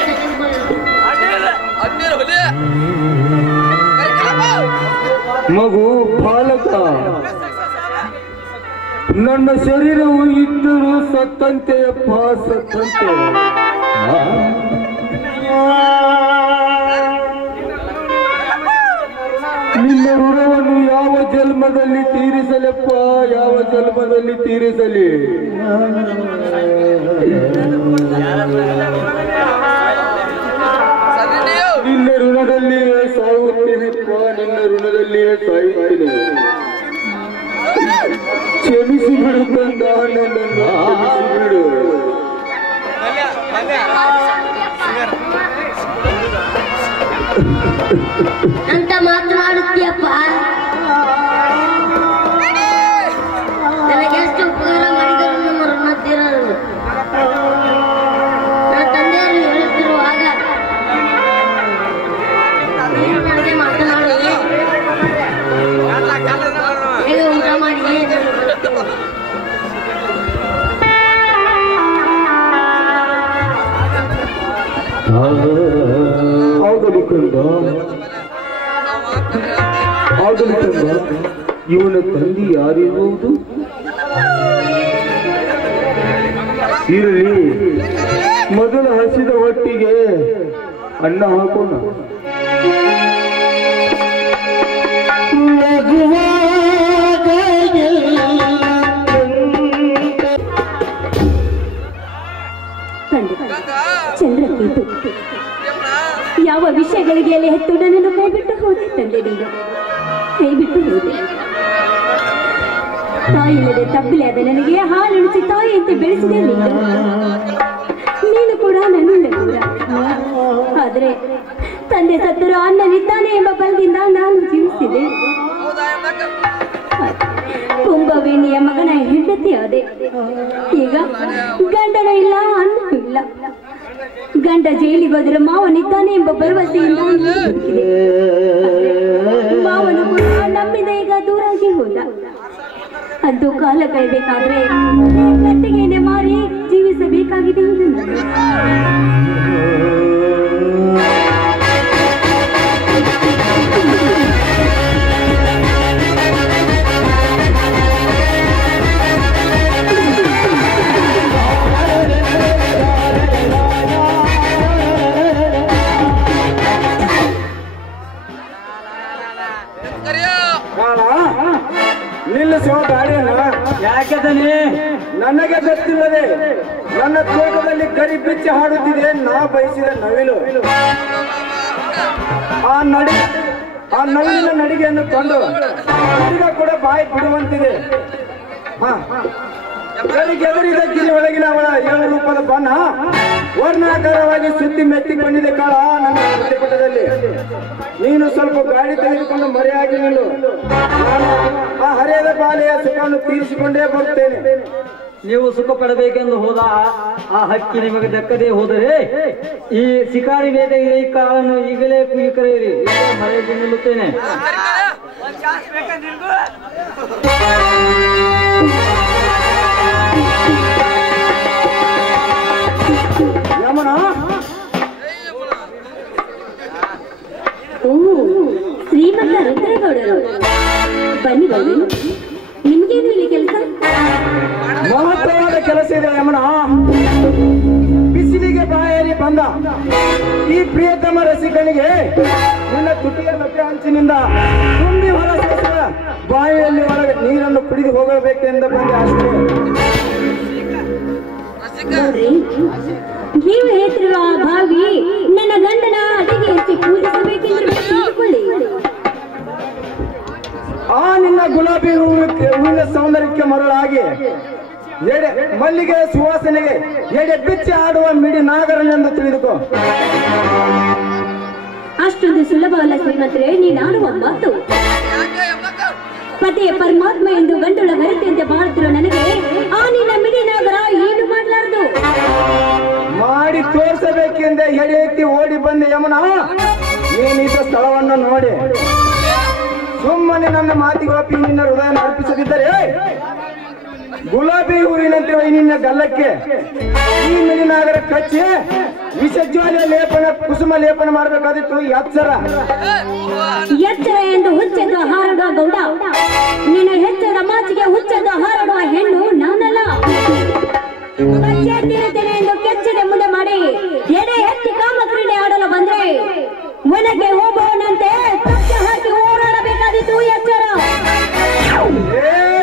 ಮಗು ಬಾಲಕ, ನನ್ನ ಶರೀರವು ಇದ್ದರೂ ಸತ್ತಂತೆಯಪ್ಪ ಸತ್ತಂತೆ. ನಿನ್ನ ಋಣವನ್ನು ಯಾವ ಜನ್ಮದಲ್ಲಿ ತೀರಿಸಲಪ್ಪ, ಯಾವ ಜನ್ಮದಲ್ಲಿ ತೀರಿಸಲಿ. ನಿನ್ನ ಋಣದಲ್ಲಿಯೇ ಸಾಯುತ್ತೇನೆಪ್ಪ, ನಿನ್ನ ಋಣದಲ್ಲಿಯೇ ಸಾಯುತ್ತೇನೆ. ಕ್ಷಮಿಸಿ ಬಿಡು ಕಂದ, ನನ್ನನ್ನು ಕ್ಷಮಿಸಿ ಬಿಡು. ಅಂತ ಮಾತನಾಡುತ್ತೀಯಪ್ಪ. ನನಗೆಷ್ಟು ಉಪಕಾರ ಮಾಡಿದರು ನಮ್ಮ ಋಣತಿರಲು. ನನ್ನ ತಂದೆಯವರು ಹೇಳುತ್ತಿರುವಾಗ ನೀನು ನನಗೆ ಮಾತನಾಡುವೆ. ಹೇಗೆ ಊಟ ಮಾಡಿ ಆಗಲಿ ಕಂದ, ಆಗಲಿ ಕಂದ. ಇವನ ತಂದೆ ಯಾರಿರುವುದು? ಇರಲಿ, ಮೊದಲ ಹಸಿದ ಹೊಟ್ಟಿಗೆ ಅನ್ನ ಹಾಕೋಣ. ಚಂದ್ರಕೇತು ಯಾವ ವಿಷಯಗಳಿಗೆ ಎಲೆ ಹೆತ್ತು ನನ್ನನ್ನು ಕೈಬಿಟ್ಟು ಹೋದೆ ತಂದೆ. ನೀನು ಕೈಬಿಟ್ಟು ಹೋದೆ. ತಾಯಿಲ್ಲದೆ ತಪ್ಪಿಲ್ಲದೆ ನನಗೆ ಹಾಲುಣಿಸಿ ತಾಯಿಯಂತೆ ಬೆಳೆಸಿದೆ ನೀನು. ನೀನು ಕೂಡ ನನ್ನುಳ್ಳ ದೂರ. ಆದರೆ ತಂದೆ ಸತ್ತರು ಅನ್ನನಿದ್ದಾನೆ ಎಂಬ ಬಲದಿಂದ ನಾನು ಜೀವಿಸಿದೆ. ಕುಂಭವೇಣಿಯ ಮಗನ ಹೆಂಡತಿ ಆದೆ. ಈಗ ಗಂಡನ ಇಲ್ಲ, ಅನ್ನ ಇಲ್ಲ. ಗಂಡ ಜೈಲಿಗೆ ಹೋದರೆ ಮಾವನಿದ್ದಾನೆ ಎಂಬ ಭರವಸೆಯಿಂದ ಮಾವನು ಕೂಡ ನಮ್ಮಿಂದ ಈಗ ದೂರಾಗಿ ಹೋದ. ಅದು ಕಾಲ ಕೈಬೇಕಾದ್ರೆ ಕಟ್ಟಿಗೆನೆ ಮಾರಿ ಜೀವಿಸಬೇಕಾಗಿದೆ. ನಿಲ್ಲಿಸೋ ಗಾಡಿಯನ್ನ. ಯಾಕೆದನಿ? ನನಗೆ ಗೊತ್ತಿಲ್ಲದೆ ನನ್ನ ತೋಟದಲ್ಲಿ ಕರಿ ಬಿಚ್ಚಿ ಹಾಡುತ್ತಿದೆ ನಾ ಬಯಸಿದ ನವಿಲು. ಆ ನವಿಲಿನ ನಡಿಗೆಯನ್ನು ಕಂಡು ಈಗ ಕೂಡ ಬಾಯಿ ಬಿಡುವಂತಿದೆ. ಗೆದರಿದ ಗಿರಿ ಒಳಗಿನ ಅವಳ 7 ರೂಪದ ಬಣ್ಣ ವರ್ಣಾಕಾರವಾಗಿ ಸುತ್ತಿ ಮೆತ್ತಿಕೊಂಡಿದೆ ಕಾಳ ನನ್ನ ಪ್ರತಿಪಟದಲ್ಲಿ. ನೀನು ಸ್ವಲ್ಪ ಗಾಡಿ ತೆಗೆದುಕೊಂಡು ಮರೆಯಾಗಿ ನಿಲ್ಲು. ನಾನು ಆ ಹರಿಯದ ಬಾಲೆಯ ಸುಖವನ್ನು ತೀರಿಸಿಕೊಂಡೇ ಬರುತ್ತೇನೆ. ನೀವು ಸುಖ ಪಡಬೇಕೆಂದು ಹೋದ ಆ ಹಕ್ಕಿ ನಿಮಗೆ ದಕ್ಕದೇ ಹೋದರೆ ಈ ಶಿಕಾರಿ ವೇದ ಈ ಕಾಲನ್ನು ಈಗಲೇ ಕರೆಯಿರಿ. ಮರೆಯಾಗಿ ನಿಲ್ಲುತ್ತೇನೆ. ಯಮನ, ಶ್ರೀಮಂತ ರುದ್ರೇಗೌಡರು ಬನ್ನಿ ಬನ್ನಿ. ನಿಮ್ಗೇನು ಇಲ್ಲಿ ಕೆಲಸ? ಮಹತ್ವವಾದ ಕೆಲಸ ಇದೆ ಯಮನ. ಬಿಸಿಲಿಗೆ ಬಾಯೇರಿ ಬಂದ ಈ ಪ್ರಿಯತಮ ರಸಿಕನಿಗೆ ನಿನ್ನ ತುಟಿಯ ಲಭ್ಯ ಅಂಚಿನಿಂದ ತುಂಬಿ ಹೊರಸೂಸುವ ಬಾಯಿಯಲ್ಲಿ ಒಳಗೆ ನೀರನ್ನು ಕುಡಿದು ಹೋಗಬೇಕೆಂದ ಬಂದೆ ಅಷ್ಟೇ. ನೀವು ಹೇಳ್ತಿರುವ ಆ ಭಾವಿ ನನ್ನ ಗಂಡನ ಅಡಿಗೆ ಹೆಚ್ಚಿ ಪೂಜಿಸಬೇಕೆಂದು ತಿಳ್ಕೊಳ್ಳಿ. ಗುಲಾಬಿ ಹೂವಿನ ಸೌಂದರ್ಯಕ್ಕೆ ಮರಳಾಗಿ ಮಲ್ಲಿಗೆ ಸುವಾಸನೆಗೆ ಎಡೆ ಬಿಚ್ಚಿ ಆಡುವ ಮಿಡಿ ನಾಗರನೆಂದು ತಿಳಿದುಕೋ. ಅಷ್ಟೊಂದು ಸುಲಭವಲ್ಲ ಶ್ರೀಮಂತರೇ ನೀನಾಡುವ ಮಾತು. ಪತಿಯ ಪರಮಾತ್ಮ ಎಂದು ಗಂಡುಳ ಗರಿತೆಯಂತೆ ಮಾಡುತ್ತಿರೋ ನನಗೆ ಆ ನಿನ್ನ ಮಿಡಿ ನಾಗರ ಏನು ಮಾಡಲಾರದು. ಮಾಡಿ ತೋರಿಸಬೇಕೆಂದೇ ಎಡೆ ಎತ್ತಿ ಓಡಿ ಬಂದೆ ಯಮುನಾ. ನೀನಿದ್ದ ಸ್ಥಳವನ್ನು ನೋಡಿ ಸುಮ್ಮನೆ ನನ್ನ ಮಾತಿಗೆ ಒಪ್ಪಿ ನಿನ್ನ ಹೃದಯ ಅರ್ಪಿಸದಿದ್ದರೆ ಗುಲಾಬಿ ಹೂವಿನಂತೆ ನಿನ್ನ ಗಲ್ಲಕ್ಕೆ ಈ ಮಿಡಿನಾಗರ ಕಚ್ಚಿ ವಿಷಜ್ವಾಲೆಯ ಲೇಪನ ಕುಸುಮ ಲೇಪನ ಮಾಡಬೇಕಾದಿತ್ತು. ಎಚ್ಚರ ಎಂದು ಹುಚ್ಚೆದ್ದು ಹಾರಡುವ ಗೌಡ, ನಿನ್ನ ಹೆಚ್ಚದ ಮಾಚಿಗೆ ಹುಚ್ಚೆದ್ದು ಹಾರಡುವ ಹೆಣ್ಣು ನಾನಲ್ಲ. ತೀರುತ್ತೇನೆ ಎಂದು ಕೆಚ್ಚಿದೆ ಮುಂದೆ ಮಾಡಿ ಎಡೆ ಎತ್ತಿ ಕಾಮಕ್ರೀಡೆ ಆಡಲು ಬಂದ್ರೆ ಒನಗೆ ಹೋಗುವವನಂತೆ ತಪ್ಪು ಹಾಕಿ ಹೋರಾಡಬೇಕಾದಿತ್ತು. ಎಚ್ಚರ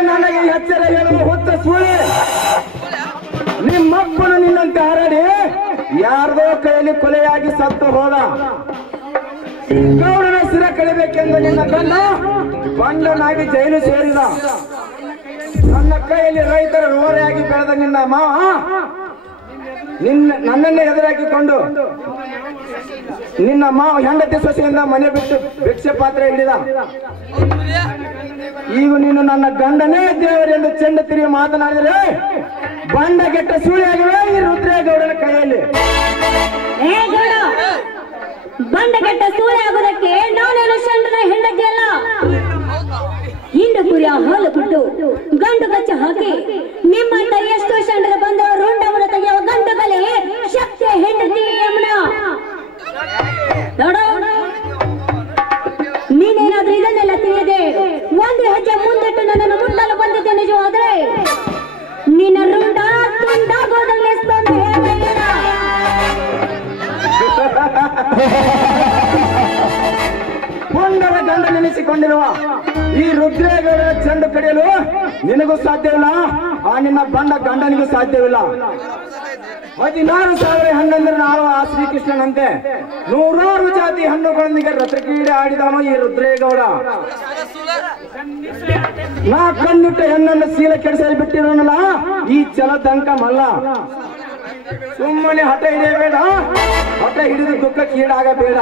ನನಗೆ ಎಚ್ಚರ ಹೇಳುವ ಹೊತ್ತ ಸುಳ್ಳೆ. ನಿಮ್ಮಪ್ಪನು ನಿನ್ನಂತೆ ಹಾರಾಡಿ ಯಾರ್ದೋ ಕೈಯಲ್ಲಿ ಕೊಲೆಯಾಗಿ ಸತ್ತು ಹೋದ. ಗೌಡನ ಸಿರ ಕಳಿಬೇಕೆಂದು ನಿನ್ನ ಗಂಡ ಬಂಡನಾಗಿ ಜೈಲು ಸೇರಿದ. ನನ್ನ ಕೈಯಲ್ಲಿ ರೈತರ ರೋರೆಯಾಗಿ ಬೆಳೆದ ನಿನ್ನ ಮಾವ ನನ್ನನ್ನೇ ಎದುರಾಕಿಕೊಂಡು ನಿನ್ನ ಮಾವ ಹೆಂಡತಿ ಸೊಸೆಯಿಂದ ಮನೆ ಬಿಟ್ಟು ಭಿಕ್ಷೆ ಪಾತ್ರ ಹಿಡಿದ. ಈಗ ನೀನು ನನ್ನ ಗಂಡನೇ ದೇವರೆಂದು ಚೆಂಡ ತಿರುಗಿ ಮಾತನಾಡಿದರೆ ಬಂಡಗೆಟ್ಟ ಸುಳಿಯಾಗಿವೆ ಈ ರುದ್ರೇಗೌಡನ ಕೈಯಲ್ಲಿ. ಬಂಡಗೆಟ್ಟ ಸೂಳೆ ಆಗುವುದಕ್ಕೆ ನಾನೇನು ಷಂಡನ ಹೆಂಡತಿ ಅಲ್ಲ. ಹಿಂಡು ಕುರಿಯ ಹಾಲು ಬಿಟ್ಟು ಗಂಡು ಗಚ್ಚ ಹಾಕಿ ನಿಮ್ಮಂತ ಎಷ್ಟೋ ಷಂಡಗ ಬಂದು ರುಂಡವನ್ನು ತೆಗೆಯುವ ಗಂಡುಗಳೇ ಶಕ್ತಿಯ ಹೆಂಡತಿ ಯಮುನ. ನೋಡ ನೀನೇನಾದ್ರೂ ಇದನ್ನೆಲ್ಲ ತಿಳಿಯದೆ ಒಂದು ಹೆಜ್ಜೆ ಮುಂದಿಟ್ಟು ನನ್ನನ್ನು ಮುಟ್ಟಲು ಬಂದಿದ್ದೆ ನಿಜವಾದ್ರೆ ನಿನ್ನ ರುಂಡ ತುಂಡಾಗೋದಲ್ಲಿ ಪುಂಡರ ಗಂಡ ನೆನೆಸಿಕೊಂಡಿರುವ ಈ ರುದ್ರೇಗೌಡರ ಚೆಂಡು ಕಡಿಯಲು ನಿನಗೂ ಸಾಧ್ಯವಿಲ್ಲ, ಆ ನಿನ್ನ ಬಂಡ ಗಂಡನಿಗೂ ಸಾಧ್ಯವಿಲ್ಲ. 16,000 ಹಣ್ಣಂದ್ರೆ ಆಳುವ ಆ ಶ್ರೀಕೃಷ್ಣನಂತೆ 100 ಜಾತಿ ಹಣ್ಣುಗಳೊಂದಿಗೆ ರಥಕ್ರೀಡೆ ಆಡಿದವನು ಈ ರುದ್ರೇಗೌಡ. ನಾ ಕಣ್ಣಿಟ್ಟ ಹೆಣ್ಣನ್ನು ಶೀಲ ಕೆಡಿಸಲು ಬಿಟ್ಟಿರೋನಲ್ಲ ಈ ಚಲದಂಕ ಮಲ್ಲ. ಸುಮ್ಮನೆ ಹಠ ಹಿಡಿಯಬೇಡ, ಹಠ ಹಿಡಿದು ದುಃಖಕ್ಕೆ ಈಡಾಗಬೇಡ.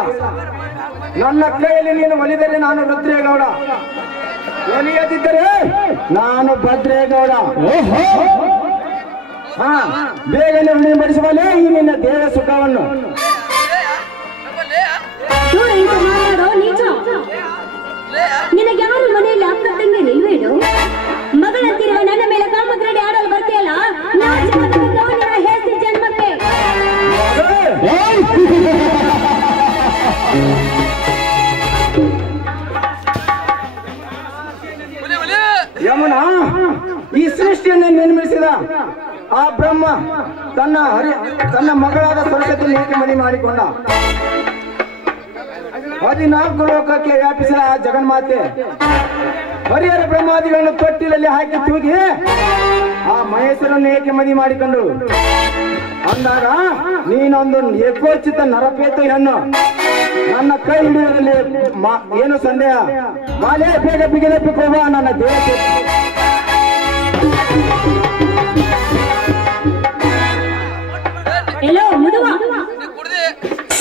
ನನ್ನ ಕೈಯಲ್ಲಿ ನೀನು ಒಲಿದರೆ ನಾನು ರುದ್ರೇಗೌಡ, ಒಲಿಯದಿದ್ದರೆ ನಾನು ಭದ್ರೇಗೌಡ. ಬೇಗನೆ ಹುಣ್ಣಿಮಡಿಸುವಲೇ ಈ ನಿನ್ನ ದೇಹ ಸುಖವನ್ನು. ನಿನಗೆ ಯಾರು ಮನೆಯಲ್ಲಿ ಅಕ್ಕ ತಂಗಿ ನಿಲ್ವೇನು? ಮಗಳಂತಿರುವ ನನ್ನ ಮೇಲೆ ಕಾಮಕ್ರೀಡೆ ಆಡಲು ಬರ್ತೀಯಲ್ಲ, ಹೇಳ್ತೀನಿ ಜನ್ಮಕ್ಕೆ. ಯಮುನಾ, ಈ ಸೃಷ್ಟಿಯನ್ನು ನಿರ್ಮಿಸಿದ ಆ ಬ್ರಹ್ಮ ತನ್ನ ಮಗಳಾದ ಸರಸ್ವತಿ ಏಕೆ ಮದುವೆ ಮಾಡಿಕೊಂಡ. 14 ಲೋಕಕ್ಕೆ ವ್ಯಾಪಿಸಿದ ಆ ಜಗನ್ಮಾತೆ ಹರಿಹರ ಬ್ರಹ್ಮಾದಿಗಳನ್ನು ತೊಟ್ಟಿಲಲ್ಲಿ ಹಾಕಿ ತೂಗಿ ಆ ಮಹೇಶ್ವರನ್ನು ಏಕೆ ಮದುವೆ ಮಾಡಿಕೊಂಡು ಅಂದಾಗ ನೀನೊಂದು ಏಕೋಚಿತ ನರಪೇತ ಹೆಣ್ಣು. ನನ್ನ ಕೈ ಹಿಡಿಯೋದ್ರಲ್ಲಿ ಏನು ಸಂದೇಹ? ಬಾಲೆ ಬೇಗ ಬಿಗಿದಪ್ಪಿಕೊಳ್ಳುವ ನನ್ನ ದೇಹಕ್ಕೆ. ಎಲ್ಲೋ ಮುದುವ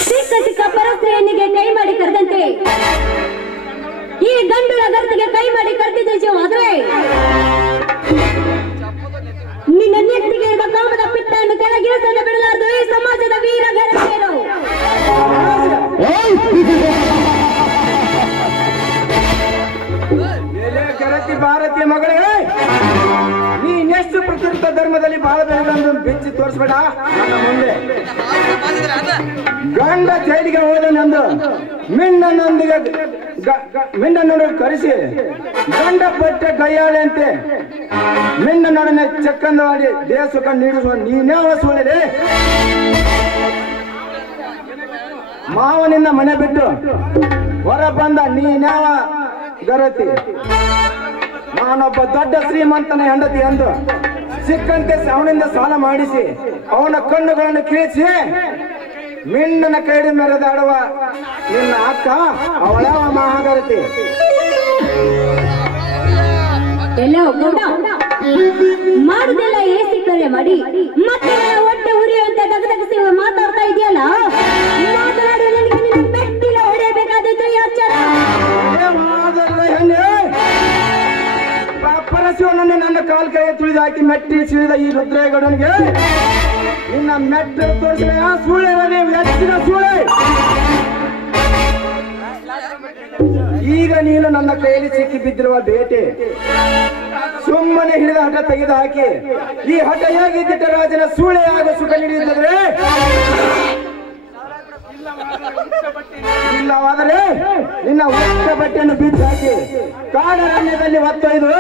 ಸಿಕ್ಕ ಸಿಕ್ಕ ಪರಸ್ತ್ರೀಯನಿಗೆ ಕೈ ಮಾಡಿ ಕರೆದಂತೆ ಈ ಗಂಡುಳ ಗರ್ತಿಗೆ ಕೈ ಮಾಡಿ ಕರೆದಿದ್ದ ಜೀವಾದ್ರೆ ನಿನ್ನ ನೆತ್ತಿಗೆ ಇರುವ ಕಾಮದ ಪಿತ್ತನ್ನು ಕೆಳಗಿಳಿಸದ ಬಿಡಲಾರದು ಈ ಸಮಾಜದ ವೀರ ಗರತಿಯರು. ಗರತಿ ಭಾರತೀಯ ಮಗಳೇ, ನೀನೆಷ್ಟು ಪ್ರಕೃತ ಧರ್ಮದಲ್ಲಿ ಬಾಳಬೇಕೆಂದು ಬೆಚ್ಚಿ ತೋರಿಸ್ಬೇಡ ನನ್ನ ಮುಂದೆ. ಗಂಡ ಜೈಲಿಗೆ ಹೋದನೆಂದು ಮಿಂಡನೊಂದಿಗೆ ಕರೆಸಿ ಗಂಡ ಬಟ್ಟೆ ಗೈಯಾಳೆಂತೆ ಮಿಂಡನೊಡನೆ ಚಕ್ಕಂದು ಮಾಡಿ ದೇಹ ಸುಖ ನೀಡಿಸುವ ನೀನ್ಯಾವ ಸುಳಿದೆ? ಮಾವನಿಂದ ಮನೆ ಬಿಟ್ಟು ಹೊರ ಬಂದ ನೀನ್ಯಾವ ಗರತಿ? ನಾನೊಬ್ಬ ದೊಡ್ಡ ಶ್ರೀಮಂತನ ಹೆಂಡತಿ ಎಂದು ಸಿಕ್ಕಂತೆ ಅವನಿಂದ ಸಾಲ ಮಾಡಿಸಿ ಅವನ ಕಣ್ಣುಗಳನ್ನು ಕೀಳಿಸಿ ಮಿಣ್ಣನ ಕೈಡಿ ಮೆರೆದಾಡುವ ನಿನ್ನ ಅಕ್ಕ ಅವಳವ ಮಹಾಗರತಿ. ಎಲ್ಲ ಗೌಡ ಮಾಡುದೆಲ್ಲ ಏಸಿ ಕರೆ ಮಾಡಿ ಮತ್ತೆ ಹೊಟ್ಟೆ ಉರಿಯುವಂತ ದಗದಗಿಸಿ ಮಾತಾಡ್ತಾ ಇದೆಯಲ್ಲ, ಮಾತನಾಡುವ ನನಗೆ ನಿನ್ನ ಮೆಟ್ಟಿಲ ಹೊಡೆಯಬೇಕಾದದ್ದು ಯಾಚಾರ. ಪರಶಿವನನ್ನೇ ನನ್ನ ಕಾಲ್ ಕೈ ತುಳಿದು ಹಾಕಿ ಮೆಟ್ಟಿ ಸಿಳಿದ ಈ ರುದ್ರೇಗೌಡನಿಗೆ ನಿನ್ನ ಮೆಟ್ಟ ತೋರಿಸಿದ ಸೂಳೆ ಹೆಚ್ಚಿನ ಸೂಳೆ. ಈಗ ನೀನು ನನ್ನ ಕೈಯಲ್ಲಿ ಸಿಕ್ಕಿ ಬಿದ್ದಿರುವ ಬೇಟೆ ಸುಮ್ಮನೆ ಹಿಡಿದ ಹಠ ತೆಗೆದು ಹಾಕಿ ಈ ಹಠ ಹೇಗಿದ್ದ ರಾಜನ ಸೂಳೆ ಆಗ ಸುಖ ನೀಡಿದರೆ, ಇಲ್ಲವಾದರೆ ನಿನ್ನ ಒಟ್ಟ ಬಟ್ಟೆಯನ್ನು ಬಿಚ್ಚಿ ಹಾಕಿ ಕಾಡರಣ್ಯದಲ್ಲಿ ಒತ್ತೊಯ್ದು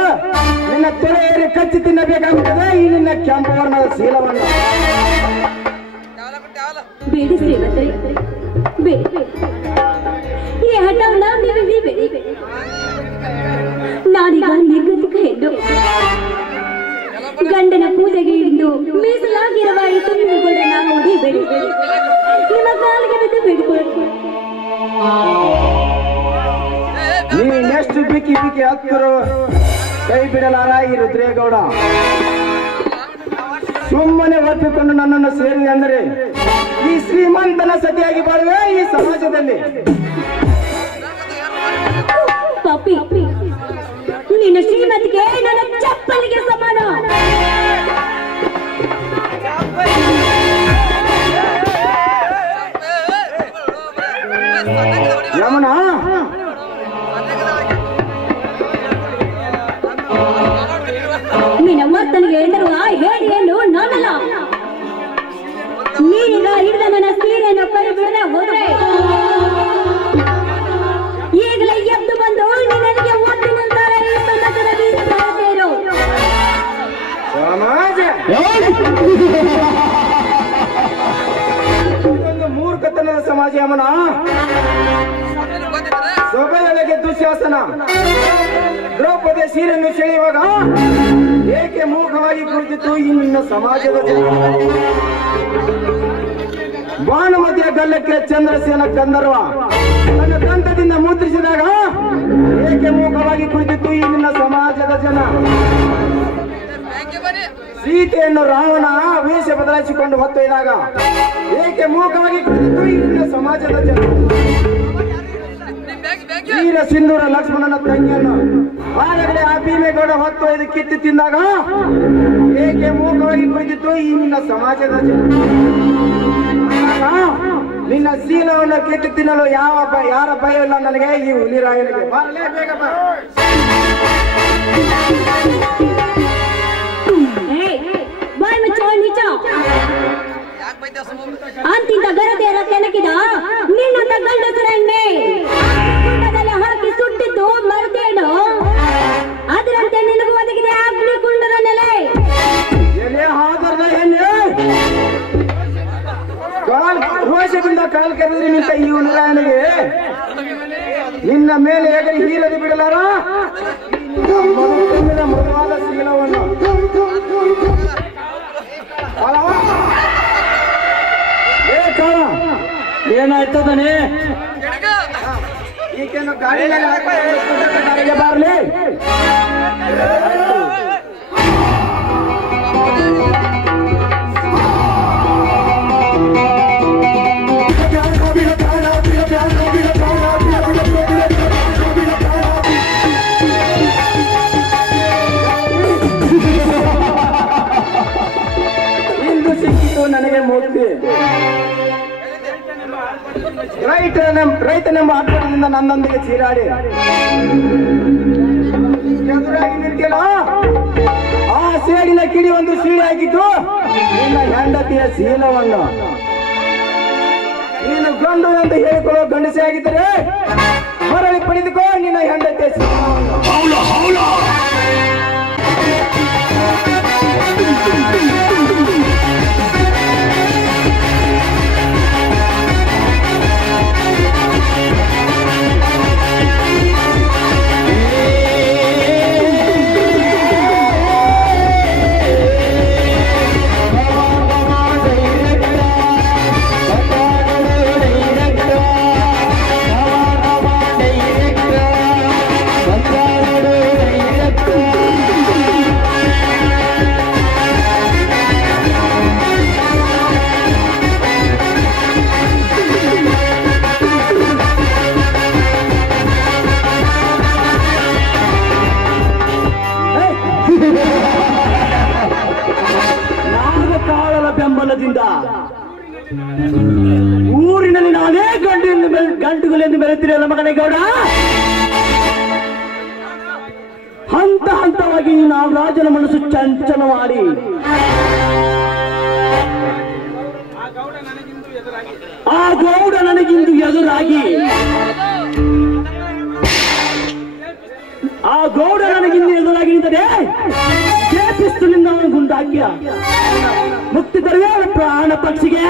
ನಿನ್ನ ತೊಳೆಯರಿ ಕಚ್ಚಿ ತಿನ್ನಬೇಕಾಗುತ್ತದೆ ಈ ನಿನ್ನ ಕೆಂಪು ವರ್ಣದ ಶೀಲವನ್ನು. ಬೇಡಿ ಶ್ರೀಮಂತರೇ, ಬೇಡಿ. ಈ ಹಠವನ್ನ ನೀವು ಹಿಡಿಬೇಡಿ. ನಾನೀಗ ನಿರ್ಗತಿಕ ಹೆಣ್ಣು. ಗಂಡನ ಪೂಜೆಗೆ ಇಳಿದು ಮೀಸಲಾಗಿರುವ ಈ ತುಂಬಿಕೊಂಡ ನಾವು ಹೊಡಿಬೇಡಿ. ನಿಮ್ಮ ಕಾಲಿಗೆ ಬಿದ್ದು ಬೇಡಿಕೊಳ್ಳಿ. ನೀನೆಷ್ಟು ಬಿಕ್ಕಿ ಬಿಕ್ಕಿ ಹತ್ತಿರು ಕೈ ಬಿಡಲಾರ ಈ ರುದ್ರೇಗೌಡ. ಸುಮ್ಮನೆ ಒಪ್ಪಿಕೊಂಡು ನನ್ನನ್ನು ಸೇರಿದೆ ಅಂದರೆ ಈ ಶ್ರೀಮಂತನ ಸತಿಯಾಗಿ ಬಾಳುವೆ ಈ ಸಮಾಜದಲ್ಲಿ. ಪಾಪಿ, ನಿನ್ನ ಶ್ರೀಮತಿಗೆ ನನ್ನ ಚಪ್ಪಲಿಗೆ ಸಮಾನ. ಯಮನ ನಿನ್ನ ವರ್ತನೆಗೆ ಎಂದರುವ ಹೇಳಿ ಏನು ನಾನಲ್ಲ. ನೀನೀಗ ಹಿಡಿದ ನನ್ನ ಸೀರೆಯನ್ನು ಕೈ ಬಿಡದೆ ಹೋದ್ರೆ ಈಗಲೇ ಎದ್ದು ಬಂದು ನಿನಗೆ ಒಟ್ಟಿನಂತಾರೆ ಈ ಸಮಾಜದ ಬೀಸರು. ಸಮಾಜ ಇದೊಂದು ಮೂರ್ಖತನದ ಸಮಾಜ ಯಮನ. ಸೊಬೆಯೊಳಗೆ ದುಶ್ಯಾಸನ ದ್ರೌಪದಿ ಸೀರೆಯನ್ನು ಸೆಳೆಯುವಾಗ ಏಕೆ ಮೂಕವಾಗಿ ಕುಳಿತಿತ್ತು ಈ ನಿನ್ನ ಸಮಾಜದ ಜನ. ಭಾನುಮತಿಯ ಗಲ್ಲಕ್ಕೆ ಚಂದ್ರಸೇನ ಗಂಧರ್ವ ತನ್ನ ದಂತದಿಂದ ಮುದ್ರಿಸಿದಾಗ ಏಕೆ ಮೂಕವಾಗಿ ಕುಳಿತಿತ್ತು ಈ ನಿನ್ನ ಸಮಾಜದ ಜನ. ಸೀತೆಯನ್ನು ರಾವಣ ವೇಷ ಬದಲಾಯಿಸಿಕೊಂಡು ಹೊತ್ತೊಯ್ದಾಗ ಏಕೆ ಮೂಕವಾಗಿ ಕುಳಿತಿತ್ತು ಈ ನಿನ್ನ ಸಮಾಜದ ಜನ. ವೀರ ಸಿಂಧೂರ ಲಕ್ಷ್ಮಣನ ತಂಗಿಯನ್ನು ಹೊರಗಡೆ ಆ ಭೀಮೇಗೌಡ ಹೊತ್ತೊಯ್ದು ಕಿತ್ತು ತಿಂದಾಗ ಏಕೆ ಮೂಕವಾಗಿ ಕುಳಿತಿತ್ತು ಈ ನಿನ್ನ ಸಮಾಜದ ಜನ. ನಿನ್ನ ಶೀಲವನ್ನು ಕಿತ್ತು ತಿನ್ನಲು ಯಾರ ಭಯ ಇಲ್ಲ ನನಗೆ ಈ ಹುಲಿರಾಯನಿಗೆ. ಬರಲೇ ಬೇಗ ಬಾ. ಅಂತಿಂತ ಗರದೆಯರ ಕೆಣಕಿದ ನಿನ್ನಂತ ಗಂಡಸರನ್ನೇ ಹಾಕಿ ಸುಟ್ಟಿದ್ದು ಮರದೇನು. ಅದರಂತೆ ನಿನಗೂ ಒದಗಿದೆ ಅಗ್ನಿಕುಂಡದ ನೆಲೆ. ರೋಷದಿಂದ ಕಾಲ್ ಕರೆದ್ರೆ ನಿಂತ ಈ ಹುಲಿರಾಯನಿಗೆ ನಿನ್ನ ಮೇಲೆ ಎಗರಿ ಹೀರದೆ ಬಿಡಲಾರ ಮೃದುವಾದ ಶೀಲವನ್ನು. ಏನಾಯ್ತದನೆ ಈಗೇನು ಗಾಡಿಗೆ ಬಾರ್ಲಿ. ಇಂದು ಸಿಕ್ಕಿತು ನನಗೆ ಮುಕ್ತಿ. ರೈತನೆಂಬ ಆಟದಿಂದ ನನ್ನೊಂದಿಗೆ ಚೀರಾಡಿ ಎದುರಾಗಿ ನಿಂತಿಲ್ಲ. ಆ ಸೇಡಿನ ಕಿಡಿ ಒಂದು ಸೀಳೆ ಆಗಿದ್ದು ನಿನ್ನ ಹೆಂಡತಿಯ ಶೀಲವನ್ನು. ನೀನು ಗಂಡು ಎಂದು ಹೇಳಿಕೊಳ್ಳೋ ಗಂಡಸೆ ಆಗಿದ್ದರೆ ಮರಳಿ ಪಡೆದುಕೋ ನಿನ್ನ ಹೆಂಡತಿಯ ಶೀಲವನ್ನು. ಬಲದಿಂದ ಊರಿನಲ್ಲಿ ನಾನೇ ಗಂಟುಗಳೆಂದು ಬೆಳೆಯುತ್ತಿರಲ್ಲ ಮಗನೇ ಗೌಡ. ಹಂತ ಹಂತವಾಗಿ ನಾವು ರಾಜನ ಮನಸ್ಸು ಚಂಚಲ ಮಾಡಿ ಆ ಗೌಡ ನನಗಿಂದು ಎದುರಾಗಿ ನಿಂತರೆ ಕೇಪಿಸ್ತುನಿಂದ ಅವನು ಗುಂಡಾಕ್ಯ ಮುಕ್ತಿ ತರುವೆ ಅವನ ಪ್ರಾಣ ಪಕ್ಷಿಗೆ.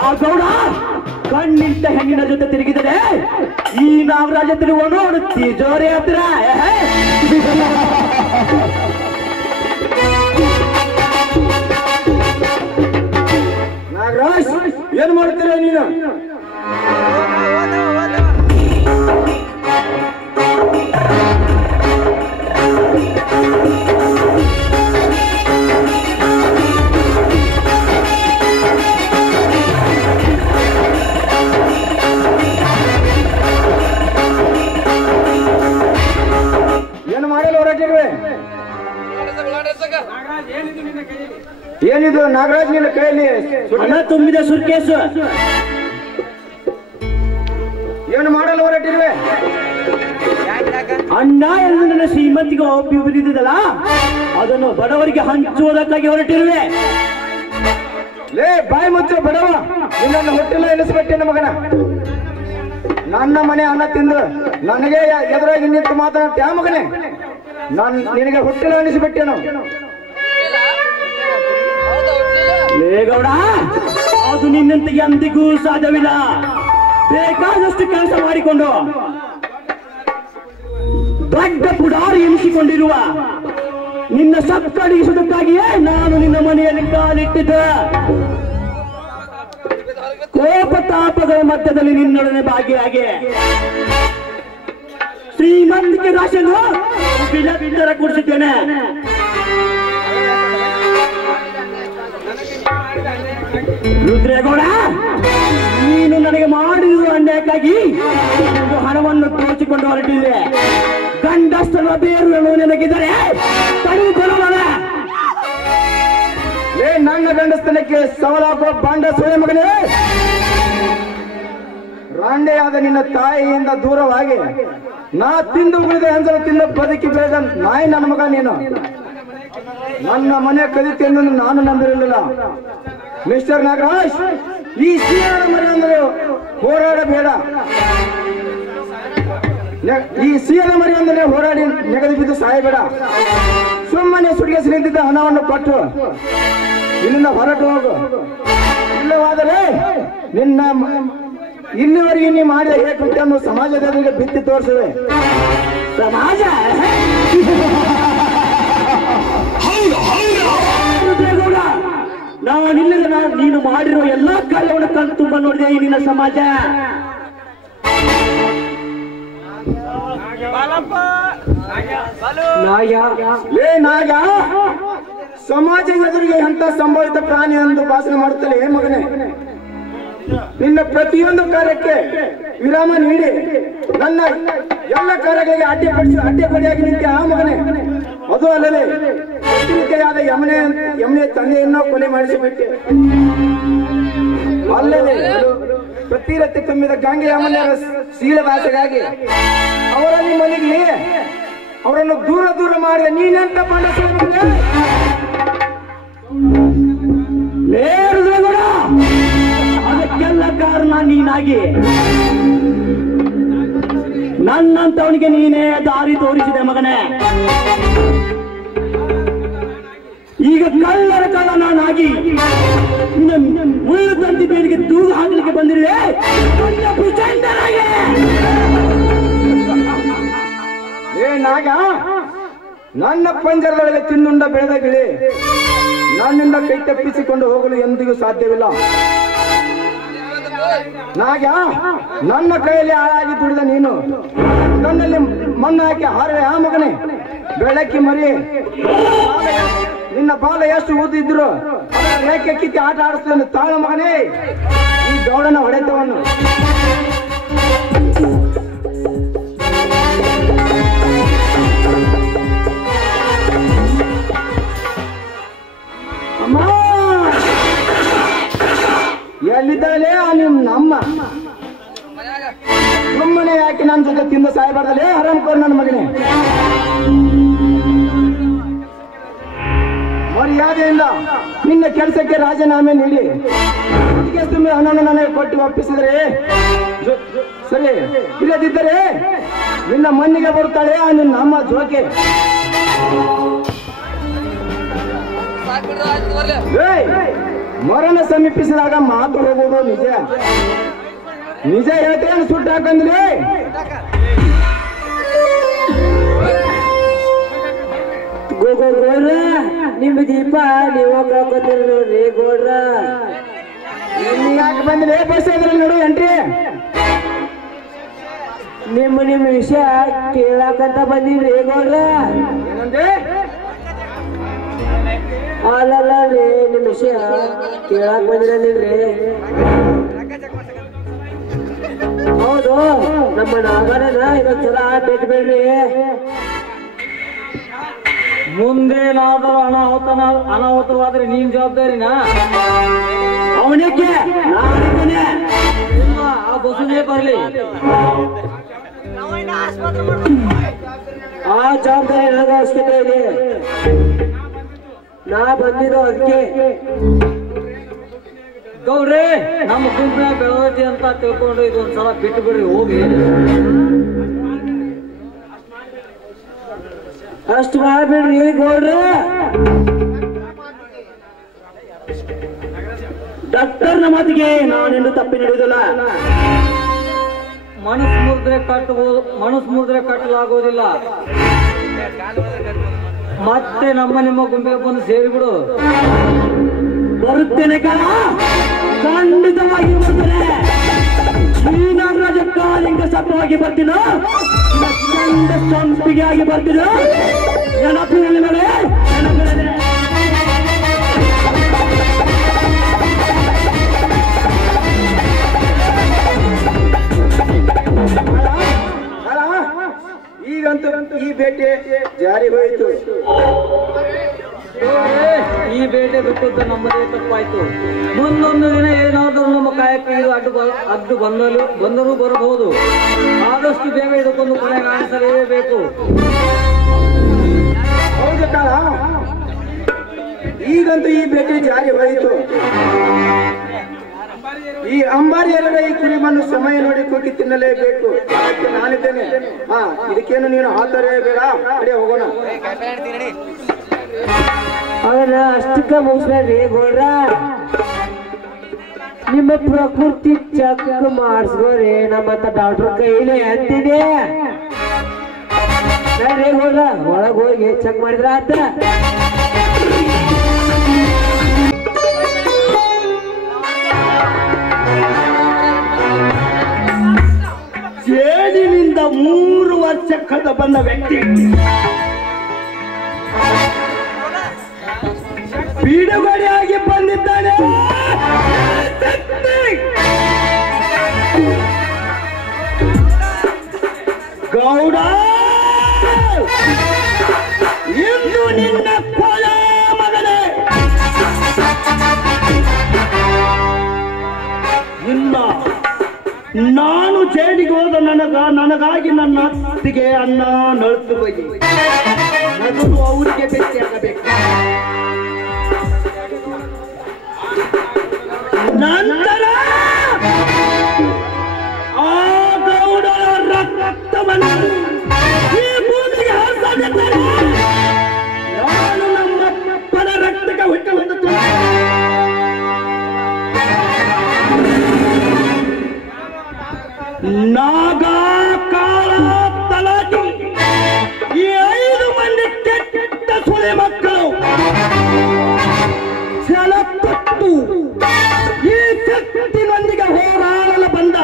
ಆ ಗೌಡ ಕಣ್ಣಿಂದ ಹೆಣ್ಣಿನ ಜೊತೆ ತಿರುಗಿದರೆ ಈ ನಾಗರಾಜ ತಿರುವನು ಅವನು ತಿಜೋರಿ ಹತ್ರ. ನಾಗರಾಜ್ ಏನ್ ಮಾಡ್ತೀರ ನೀನು? ಏನು ಮಾಡಲು ಹೊರಟಿರುವೆ? ಏನಿದು ನಾಗರಾಜ್ ನಿನ್ನ ಕೈಯಲ್ಲಿ ಹಣ ತುಂಬಿದ ಸುರ್ಕೇಸು. ಏನು ಮಾಡಲು ಹೊರಟಿರುವೆ? ಅಣ್ಣ ಎಂದು ನನ್ನ ಶ್ರೀಮಂತಿಗೆ ಒಪ್ಪಿಬಿದ್ದಿದ್ದಲ್ಲ ಅದನ್ನು ಬಡವರಿಗೆ ಹಂಚುವುದಕ್ಕಾಗಿ ಹೊರಟಿರುವೆ. ಲೇ ಬಾಯಿ ಮುಚ್ಚು ಬಡವ, ನಿನ್ನನ್ನು ಹೊಟ್ಟೆಲ್ಲ ಎನಿಸ್ಬಿಟ್ಟೇನ ಮಗನ. ನನ್ನ ಮನೆ ಅನ್ನ ತಿಂದು ನನಗೆ ಎದುರಾಗಿ ನಿಂತು ಮಾತನಾಡ್ತೀಯ ಮಗನೇ? ನಾನು ನಿನಗೆ ಹೊಟ್ಟೆಲ್ಲ ಎನಿಸ್ಬಿಟ್ಟೇನು? ಗೌಡ ಅದು ನಿನ್ನಂತೆಗೆ ಅಂದಿಗೂ ಸಾಧ್ಯವಿಲ್ಲ. ಬೇಕಾದಷ್ಟು ಕೆಲಸ ಮಾಡಿಕೊಂಡು ದೊಡ್ಡ ಪುಡಾರಿ ಎನಿಸಿಕೊಂಡಿರುವ ನಿನ್ನ ಸಕ್ಕಡಿಸುವುದಕ್ಕಾಗಿಯೇ ನಾನು ನಿನ್ನ ಮನೆಯಲ್ಲಿ ಕಾಲಿಟ್ಟಿದ್ದೆ. ಕೋಪ ತಾಪಗಳ ಮಧ್ಯದಲ್ಲಿ ನಿನ್ನೊಡನೆ ಭಾಗಿಯಾಗಿ ಶ್ರೀಮಂತಿಕೆ ರಾಶಿಯನ್ನು ಬಿಡರ ಕೊಡಿಸಿದ್ದೇನೆ. ರುದ್ರೇಗೌಡ, ನೀನು ನನಗೆ ಮಾಡಿರುವ ಅನ್ಯಾಯಕ್ಕಾಗಿ ಹಣವನ್ನು ದೋಚಿಕೊಂಡು ಹೊರಟಿದೆ. ಗಂಡಸ್ತನ ಬೇರು ನಿನಗಿದರೆ ತಡೆದುಕೊಳ್ಳೋಣ. ಲೇ ನನ್ನ ಗಂಡಸ್ತನಕ್ಕೆ ಸವಾಲಾಗುವ ಬಾಂಡ ಸೋಳೆ ಮಗನೇ, ರಾಂಡೆಯಾದ ನಿನ್ನ ತಾಯಿಯಿಂದ ದೂರವಾಗಿ ನಾ ತಿಂದು ಉಳಿದ ಹೆಂಜಲು ತಿಂದು ಬದುಕಿ ಬೆಳೆದ ನಾಯಿ ನನ್ನ ಮಗ ನೀನು. ನನ್ನ ಮನೆ ಕದಿತೆ ಎಂದು ನಾನು ನಂಬಿರಲಿಲ್ಲ. ಮಿಸ್ಟರ್ ನಾಗರಾಜ್, ಈ ಸಿಯಾದ ಮರಿ ಅಂದರೆ ಹೋರಾಡಬೇಡ. ಈ ಸಿಯಾದ ಮರಿ ಅಂದರೆ ಹೋರಾಡಿ ನೆಗದು ಬಿದ್ದು ಸಾಯಬೇಡ. ಸುಮ್ಮನೆ ಸುಡಿಗೆಸಿ ನಿಂತಿದ್ದ ಹಣವನ್ನು ಕೊಟ್ಟು ಇಲ್ಲಿಂದ ಹೊರಟು ಹೋಗು. ಇಲ್ಲವಾದರೆ ನಿನ್ನ ಇಲ್ಲಿವರೆಗೆ ನೀ ಮಾಡಿದ ಹೇಕೃತ್ಯವನ್ನು ಸಮಾಜದವರಿಗೆ ಬಿತ್ತಿ ತೋರಿಸುವೆ. ಸಮಾಜ ನಾನಿಲ್ಲದ ನೀನು ಮಾಡಿರೋ ಎಲ್ಲಾ ಕಾರ್ಯವನ್ನು ಕಣ್ ತುಂಬ ನೋಡಿದೆ ಈ ನಿನ್ನ ಸಮಾಜ. ಲೇ ನಾಗ, ಸಮಾಜ ಎದುರಿಗೆ ಎಂತ ಸಂಭವಿತ ಪ್ರಾಣಿ ಎಂದು ಭಾಷಣ ಮಾಡುತ್ತಲೇ ಮಗನೇ. ನಿನ್ನ ಪ್ರತಿಯೊಂದು ಕಾರ್ಯಕ್ಕೆ ವಿರಾಮ ನೀಡಿ ನನ್ನ ಎಲ್ಲ ಕಾರ್ಯಗಳಿಗೆ ಅಡ್ಡಿಪಡಿಯಾಗಿ ನಿಂತೆ ಆ ಮಗನೇ. ಅದು ಅಲ್ಲದೆ ಪ್ರತಿನಿತ್ಯವಾದ ಯಮನೆ ತಂದೆಯನ್ನೋ ಕೊಲೆ ಮಾಡಿಸಿಬಿಟ್ಟೆ. ಅಲ್ಲದೆ ಪ್ರತಿರತ್ತೆ ತುಂಬಿದ ಗಂಗೆ ಯಮನೆಯರ ಶೀಲದ ಆಸೆಗಾಗಿ ಅವರಲ್ಲಿ ಮನೆಗೆ ಅವರನ್ನು ದೂರ ದೂರ ಮಾಡಿದ ನೀನೆಂತ ಅದಕ್ಕೆಲ್ಲ ಕಾರಣ ನೀನಾಗಿ ನನ್ನಂತವನಿಗೆ ನೀನೇ ದಾರಿ ತೋರಿಸಿದೆ ಮಗನೇ. ಈಗ ಕಳ್ಳರ ಕಳ್ಳ ನಾನಾಗಿ ಮುಳ್ಳು ತಂತಿ ಬೇರಿಗೆ ತೂಗು ಹಾಕಲಿಕ್ಕೆ ಬಂದಿರುವೆ. ಏ ನಾಗ, ನನ್ನ ಪಂಜರದೊಳಗೆ ತಿನ್ನುಂಡ ಬೆಳೆದ ಗಿಳಿ ನನ್ನಿಂದ ಕೈ ತಪ್ಪಿಸಿಕೊಂಡು ಹೋಗಲು ಎಂದಿಗೂ ಸಾಧ್ಯವಿಲ್ಲ. ನಾಗ, ನನ್ನ ಕೈಯಲ್ಲಿ ಹಾಳಾಗಿ ದುಡಿದ ನೀನು ನನ್ನಲ್ಲಿ ಮಣ್ಣು ಹಾಕಿ ಹಾರುವೆ ಆ ಮಗನೇ. ಬೆಳಕಿ ಮರಿ ನಿನ್ನ ಬಾಲ ಎಷ್ಟು ಊದಿದ್ರು ರೇಖೆ ಕಿತ್ತಿ ಆಟ ಆಡಿಸ್ತೇನೆ ತಾಳ ಮಗನೇ. ಈ ಗೌಡನ ಹೊಡೆತವನ್ನು ಅಮ್ಮ ಎಲ್ಲಿದ್ದಾಳೆ ನಮ್ಮ ಸುಮ್ಮನೆ ಯಾಕೆ ನನ್ನ ಜೊತೆ ತಿಂದು ಸಾಯಬಾರ್ದಲ್ಲೇ ಹರಾಮ್ಕೋರ್ ನನ್ನ ಮಗನೇ. ಮರ್ಯಾದೆಯಿಂದ ನಿನ್ನ ಕೆಲಸಕ್ಕೆ ರಾಜೀನಾಮೆ ನೀಡಿ ಸುಮ್ಮನೆ ಹಣವನ್ನು ನನಗೆ ಕೊಟ್ಟು ಒಪ್ಪಿಸಿದ್ರೆ ಸರಿ, ಇಲ್ಲದಿದ್ದರೆ ನಿನ್ನ ಮಣ್ಣಿಗೆ ಬರುತ್ತಾಳೆ ನಿನ್ನ ಅಮ್ಮ ಜೋಕೆ. ಮರಣ ಸಮೀಪಿಸಿದಾಗ ಮಾತು ಹೋಗುವುದು ನಿಜ. ನಿಜ ಹೇಳ್ತೇನೆ ಸುಟ್ಟು ಹಾಕಂದ್ರೆ ಗೋಡ್ರ ನಿಮ್ ದೀಪ ನೀವು ಹಾಕೋತೀರಿ ನೋಡ್ರಿ ಗೋಡ್ರ. ಯಾಕೆ ಬಂದ್ರೆ ಬಸ್ ಇದ್ರೆ ನೋಡು ಎಂಟ್ರಿ. ನಿಮ್ಮ ವಿಷಯ ಕೇಳಾಕಂತ ಬಂದಿನ್ರಿ ಗೋಡ್ರ. ಏನಂದ್ರೆ ಅಲ್ಲಲ್ಲ ರೀ ನಿಮ್ ವಿಷಯ ಕೇಳಾಕ್ ಬಂದಿರಲಿಲ್ರಿ. ಹೌದು, ನಮ್ಮ ನಾಗರನ ಇದೊಂದ್ಸಲ ಬಿಟ್ಬಿಡ್ರಿ. ಮುಂದೇನಾದರೂ ಅನಾಹುತವಾದ್ರೆ ನೀನ್ ಜವಾಬ್ದಾರಿನಾ? ಅವನಿಗೆ ಇಲ್ಲ, ಆ ಬಸ್ಸೇ ಬರ್ಲಿ, ಆ ಜವಾಬ್ದಾರಿ ನನಗ ಅವಶ್ಯಕತೆ ಇದೆ. ನಾ ಬಂದಿರೋ ಅದಕ್ಕೆ ಗೌಡ್ರಿ ನಮ್ಮ ಗುಂಪಿನ ಬೆಳವತಿ ಅಂತ ತಿಳ್ಕೊಂಡು ಇದೊಂದ್ಸಲ ಬಿಟ್ಟು ಬಿಡ್ರಿ ಹೋಗಿ. ಅಷ್ಟು ಮಾಡ್ಬಿಡ್ರಿ ಗೌಡ್ರಿ. ಡಾಕ್ಟರ್ನ ಮಾತಿಗೆ ನಾನೆಂದು ತಪ್ಪಿ ನಡೆಯುವುದಿಲ್ಲ. ಮನಸ್ಸು ಮುರಿದ್ರೆ ಕಟ್ಟಲಾಗುವುದಿಲ್ಲ. ಮತ್ತೆ ನಿಮ್ಮ ಗುಂಪಿಗೆ ಬಂದು ಸೇರಿಬಿಡು. ಬರುತ್ತೇನೆ ಕಾಲ, ಖಂಡಿತವಾಗಿ ಬರ್ತೇನೆ. ಶ್ರೀನಾಗರಾಜ ಕಾಲಿಂಗ ಸತ್ವವಾಗಿ ಬರ್ತೀನೋ, ಸಂಪಿಗೆ ಆಗಿ ಬರ್ತೀನೋ, ನೆನಪಿನಲ್ಲಿ ಮೇಲೆ ನೆನಪಿನಲ್ಲಿ. ಈಗಂತೂ ಈ ಭೇಟಿ ಜಾರಿ ಹೋಯಿತು. ಈ ಬೇಟೆ ಬಿಟ್ಟದ್ದು ನಮ್ಮದೇ ತಪ್ಪಾಯ್ತು. ಮುಂದೊಂದು ದಿನ ಏನಾದರೂ ನಮ್ಮ ಕಾಯಕ್ಕೆ ಇದು ಅಡ್ಡು ಬಂದರೂ ಬರಬಹುದು. ಆದಷ್ಟು ಬೇಗ ಇದಕ್ಕೊಂದು ಕೊನೆ ಕಾಣಿಸಲೇಬೇಕು. ಹೌದು ಕಾಲ, ಈಗಂತೂ ಈ ಭೇಟಿ ಜಾರಿ ಹೋಯಿತು. ಈ ಅಂಬಾರಿಯರ ಈ ಕುರಿಮನ್ನು ಸಮಯ ನೋಡಿ ಕೂಗಿ ತಿನ್ನಲೇಬೇಕು. ನಾನಿದ್ದೇನೆ. ಇದಕ್ಕೇನು ನೀನು ಹಾತರೇಬೇಡ, ಅಡೆ ಹೋಗೋಣ. ಅವನ ಅಷ್ಟಕ್ಕ ಮುಗಿಸ್ಬೇಡ್ರಿ ಗೋಡ್ರ. ನಿಮ್ಮ ಪ್ರಕೃತಿ ಚೆಕ್ ಮಾಡಿಸ್ಕೋರಿ. ನಮ್ಮಂತ ಡಾಕ್ಟರ್ ಕೈಲಿ ಅಂತಿದೆ ನೋಡ್ರಿ ಗೋಡ್ರ. ಒಳಗ್ ಹೋಗಿ ಚೆಕ್ ಮಾಡಿದ್ರ ಆತ. ಜೇಡಿನಿಂದ 3 ವರ್ಷ ಕಳೆದ ಬಂದ ವ್ಯಕ್ತಿ ಬಿಡುಗಡೆಯಾಗಿ ಬಂದಿದ್ದಾನೆ. ಗೌಡ, ಇಂದು ನಿನ್ನ ಕೊಲ ಮಗನೇ. ಇಲ್ಲ, ನಾನು ಜೈಲಿಗೆ ಹೋದ ನನಗಾಗಿ ನನ್ನ ಅತ್ತಿಗೆ ಅನ್ನ ನಳಿತು ಹೋಗಿ ಮೊದಲು ಅವರಿಗೆ ಭೇಟಿಯಾಗಬೇಕು. ನಂತರ ಆ ಗೌಡರ ರಕ್ತವನ್ನು ಈ ಭೂಮಿಗೆ ಹಾರಿಸಿದ್ದಾರೆ. ನಾನು ನಮ್ಮ ಅಪ್ಪನ ರಕ್ತಕ್ಕೆ ಹುಟ್ಟಿ ಹೊಂದುತ್ತೇನೆ. ನಾಗ, ಕಾಳ, ತಲಾಟಿ, ಈ 5 ಮಂದಿ ಕೆಟ್ಟ ಸುಳೆ ಮಕ್ಕಳು ಛಲಪಟ್ಟು ಈ ಶಕ್ತಿನೊಂದಿಗೆ ಹೋರಾಡಲು ಬಂದ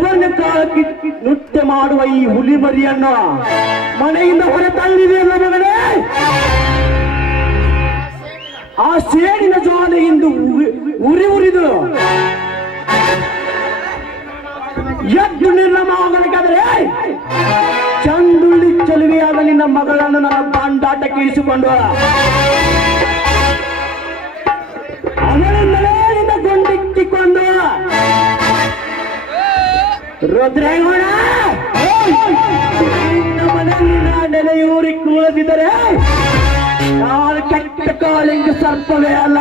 ಸವರ್ಣ ಕಾಲಕ್ಕೆ ನೃತ್ಯ ಮಾಡುವ ಈ ಹುಲಿ ಮರಿಯನ್ನ ಮನೆಯಿಂದ ಹೊರ ತಳ್ಳಿದೆಯಲ್ಲ ಮಗನೇ. ಆ ಸೇಡಿನ ಜ್ವಾಲೆಯಿಂದ ಉರಿದು ಎದ್ದು ನಿರ್ಣಯವಾಗಬೇಕಾದ್ರೆ ಚಂದುಳ್ಳಿ ಚೆಲುವೆಯಾದ ನಿನ್ನ ಮಗಳನ್ನು ನನ್ನ ಬಾಂಡಾಟಕ್ಕೆ ಇರಿಸಿಕೊಂಡು ಅವಳನ್ನೇ ನಿನ್ನ ಗೊಂಡಿಕ್ಕಿಕೊಂಡು ರುದ್ರೇಗೌಡ ನಿನ್ನ ಮನೆಯಲ್ಲಿನ ನೆಲೆಯೂರಿ ಕೂಳದಿದ್ದರೆ ನಾನು ಕೆಟ್ಟ ಕಾಲಿಂಗ ಸರ್ಪವೇ ಅಲ್ಲ.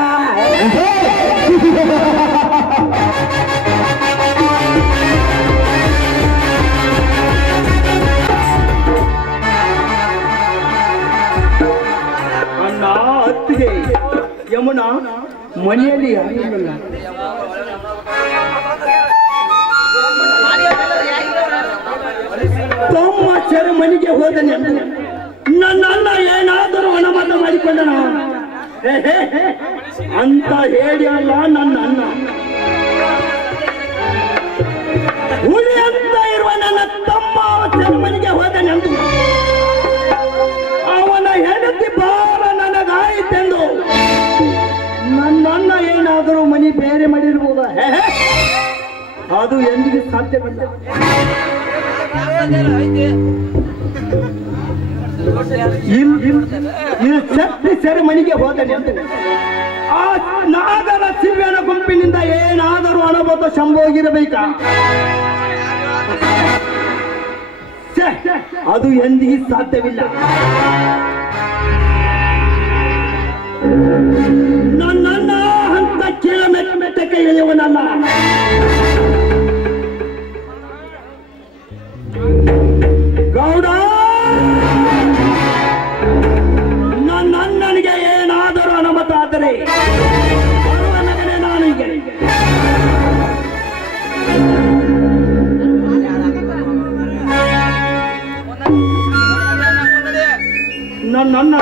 ಅಣ್ಣ ಅತ್ತಿಗೆ ಯಮುನಾ ಮನೆಯಲ್ಲಿ ತಮ್ಮ ಮನೆಗೆ ಹೋದನೆ ನನ್ನ ಅಣ್ಣ ಏನಾದರೂ ಅನುಮತ ಮಾಡಿಕೊಂಡನ ಅಂತ ಹೇಳಿ ಅಲ್ಲ ನನ್ನ ಅಣ್ಣ ಹುಲಿ ಅಂತ ಇರುವ ನನ್ನ ತಮ್ಮ ಮನೆಗೆ ಹೋದನೆ ಅಂತ ಅವನ ಹೆಂಡತಿ ಬಾರ ನನಗಾಯಿತೆಂದು ನನ್ನ ಅಣ್ಣ ಏನಾದರೂ ಮನೆ ಬೇರೆ ಮಾಡಿರ್ಬೋದ ಅದು ಎಂದಿಗೂ ಸಾಧ್ಯವಿಲ್ಲ. ಶಕ್ತಿ ಸೆರೆ ಮನೆಗೆ ಹೋದನೆ ಅಂತ ಆ ನಾಗರ ಸಿವ್ಯನ ಗುಂಪಿನಿಂದ ಏನಾದರೂ ಅನುಭವ ಸಂಭೋಗಿರಬೇಕಾ? ಅದು ಎಂದಿಗೂ ಸಾಧ್ಯವಿಲ್ಲ. ನನ್ನನ್ನ ಅಂತ ಮೆಟ್ಟಕ್ಕೆ ಇಳಿಯುವನಲ್ಲ. ಗೌಡ ನನ್ನನಿಗೆ ಏನಾದರೂ ಅನುಮತ ಆದರೆ ಬರುವ ನಗನೆ ನಾನು ಈಗ ನನ್ನ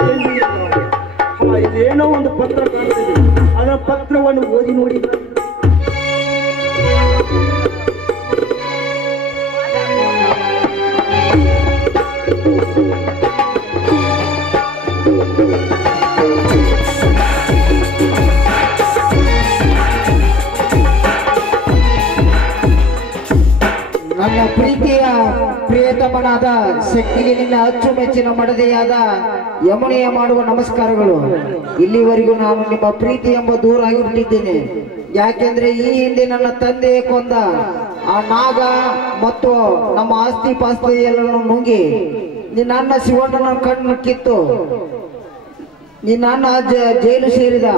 ಇಲ್ಲೇನೋ ಒಂದು ಪತ್ರ ಕಾಣ್ತಿದೆ. ಅದರ ಪತ್ರವನ್ನು ಓದಿ ನೋಡಿ. ನನ್ನ ಪ್ರೀತಿಯ ಪ್ರಿಯತಮನಾದ ಶಕ್ತಿಗೆ ನಿನ್ನ ಅಚ್ಚುಮೆಚ್ಚಿನ ಮಡದೆಯಾದ ಯಮುನೆಯ ಮಾಡುವ ನಮಸ್ಕಾರಗಳು. ಇಲ್ಲಿವರೆಗೂ ನಾನು ನಿಮ್ಮ ಪ್ರೀತಿ ಎಂಬ ದೂರ ಆಗಿಬಿಟ್ಟಿದ್ದೇನೆ. ಯಾಕೆಂದ್ರೆ ಈ ಹಿಂದೆ ನನ್ನ ತಂದೆ ಕೊಂದ ಆ ನಾಗ ಮತ್ತು ನಮ್ಮ ಆಸ್ತಿ ಪಾಸ್ತಿ ಎಲ್ಲವನ್ನು ನುಂಗಿ ನಿನ್ನ ಅಣ್ಣ ಶಿವಣ್ಣನ ಕಣ್ಣು ಕಿತ್ತು ನಿನ್ನ ಅಣ್ಣ ಜೈಲು ಸೇರಿದ.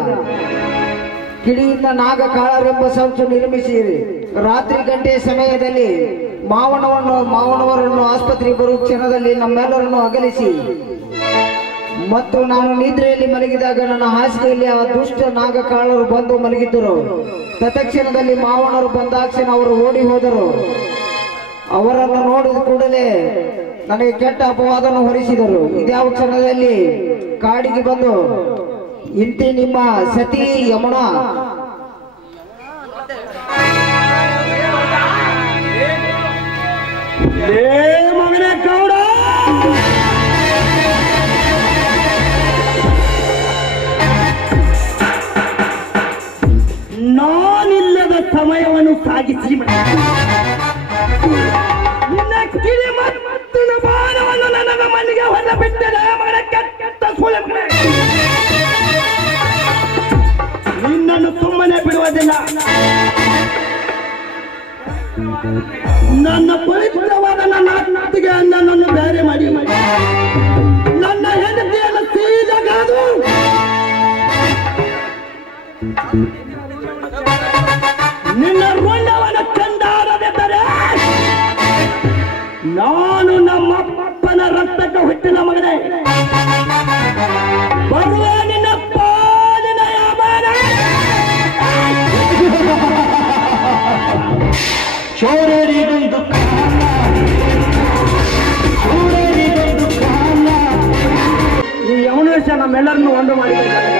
ಕಿಡಿಯಿಂದ ನಾಗ ಕಾಳರೆಂಬ ಸಂಚು ನಿರ್ಮಿಸಿರಿ. ರಾತ್ರಿ ಗಂಟೆಯ ಸಮಯದಲ್ಲಿ ಮಾವನವರನ್ನು ಆಸ್ಪತ್ರೆಗೆ ಬರುವ ಕ್ಷಣದಲ್ಲಿ ನಮ್ಮೆಲ್ಲರನ್ನು ಅಗಲಿಸಿ ಮತ್ತು ನಾನು ನಿದ್ರೆಯಲ್ಲಿ ಮಲಗಿದಾಗ ನನ್ನ ಹಾಸಿಗೆಯಲ್ಲಿ ಆ ದುಷ್ಟ ನಾಗಕಾಳರು ಬಂದು ಮಲಗಿದ್ದರು. ತತ್ಕ್ಷಣದಲ್ಲಿ ಮಾವನವರು ಬಂದಾಕ್ಷಣ ಅವರು ಓಡಿ ಹೋದರು. ಅವರನ್ನು ನೋಡಿದ ಕೂಡಲೇ ನನಗೆ ಕೆಟ್ಟ ಅಪವಾದವನ್ನು ಹೊರಿಸಿದರು. ಇದ್ಯಾವ ಕ್ಷಣದಲ್ಲಿ ಕಾಡಿಗೆ ಬಂದು ಇಂತಿ ನಿಮ್ಮ ಸತಿ ಯಮುನಾ ಮಗನೇ ಗೌಡ ನಾನಿಲ್ಲದ ಸಮಯವನ್ನು ಸಾಗಿಸಿ ನಿನ್ನ ಕಿರಿ ಮತ್ತು ಬಾಣವನ್ನು ನನ್ನ ಮನೆಗೆ ಹೊರ ಬಿಟ್ಟರೆ ಮಗನ ಕೆಟ್ಟ ಸುಳ್ಳು ನಿನ್ನನ್ನು ಸುಮ್ಮನೆ ಬಿಡುವುದಿಲ್ಲ. ನನ್ನ ಪವಿತ್ರವಾದ ನನ್ನ ಅತ್ತಿಗೆ ನನ್ನನ್ನು ಬೇರೆ ಮಾಡಿ ನನ್ನ ಹೆಂಡತಿಯನ್ನು ಸೀದಗಾದು ನಿನ್ನ ರುಂಡವನ್ನು ಕಂಡಾರದಿದ್ದರೆ ನಾನು ನಮ್ಮಪ್ಪನ ರಕ್ತಕ್ಕೆ ಹುಟ್ಟಿನ ಮಗನೇ ಬರುವ ನಿನ್ನ ಪಾಲಿನ ಯಾಮಾನ ಚೋರರಿಗೊಂದು ಈ ಯಮುನೇಶ ನಮ್ಮೆಲ್ಲರನ್ನು ಒಂದು ಮಾಡಿದ್ದಾರೆ.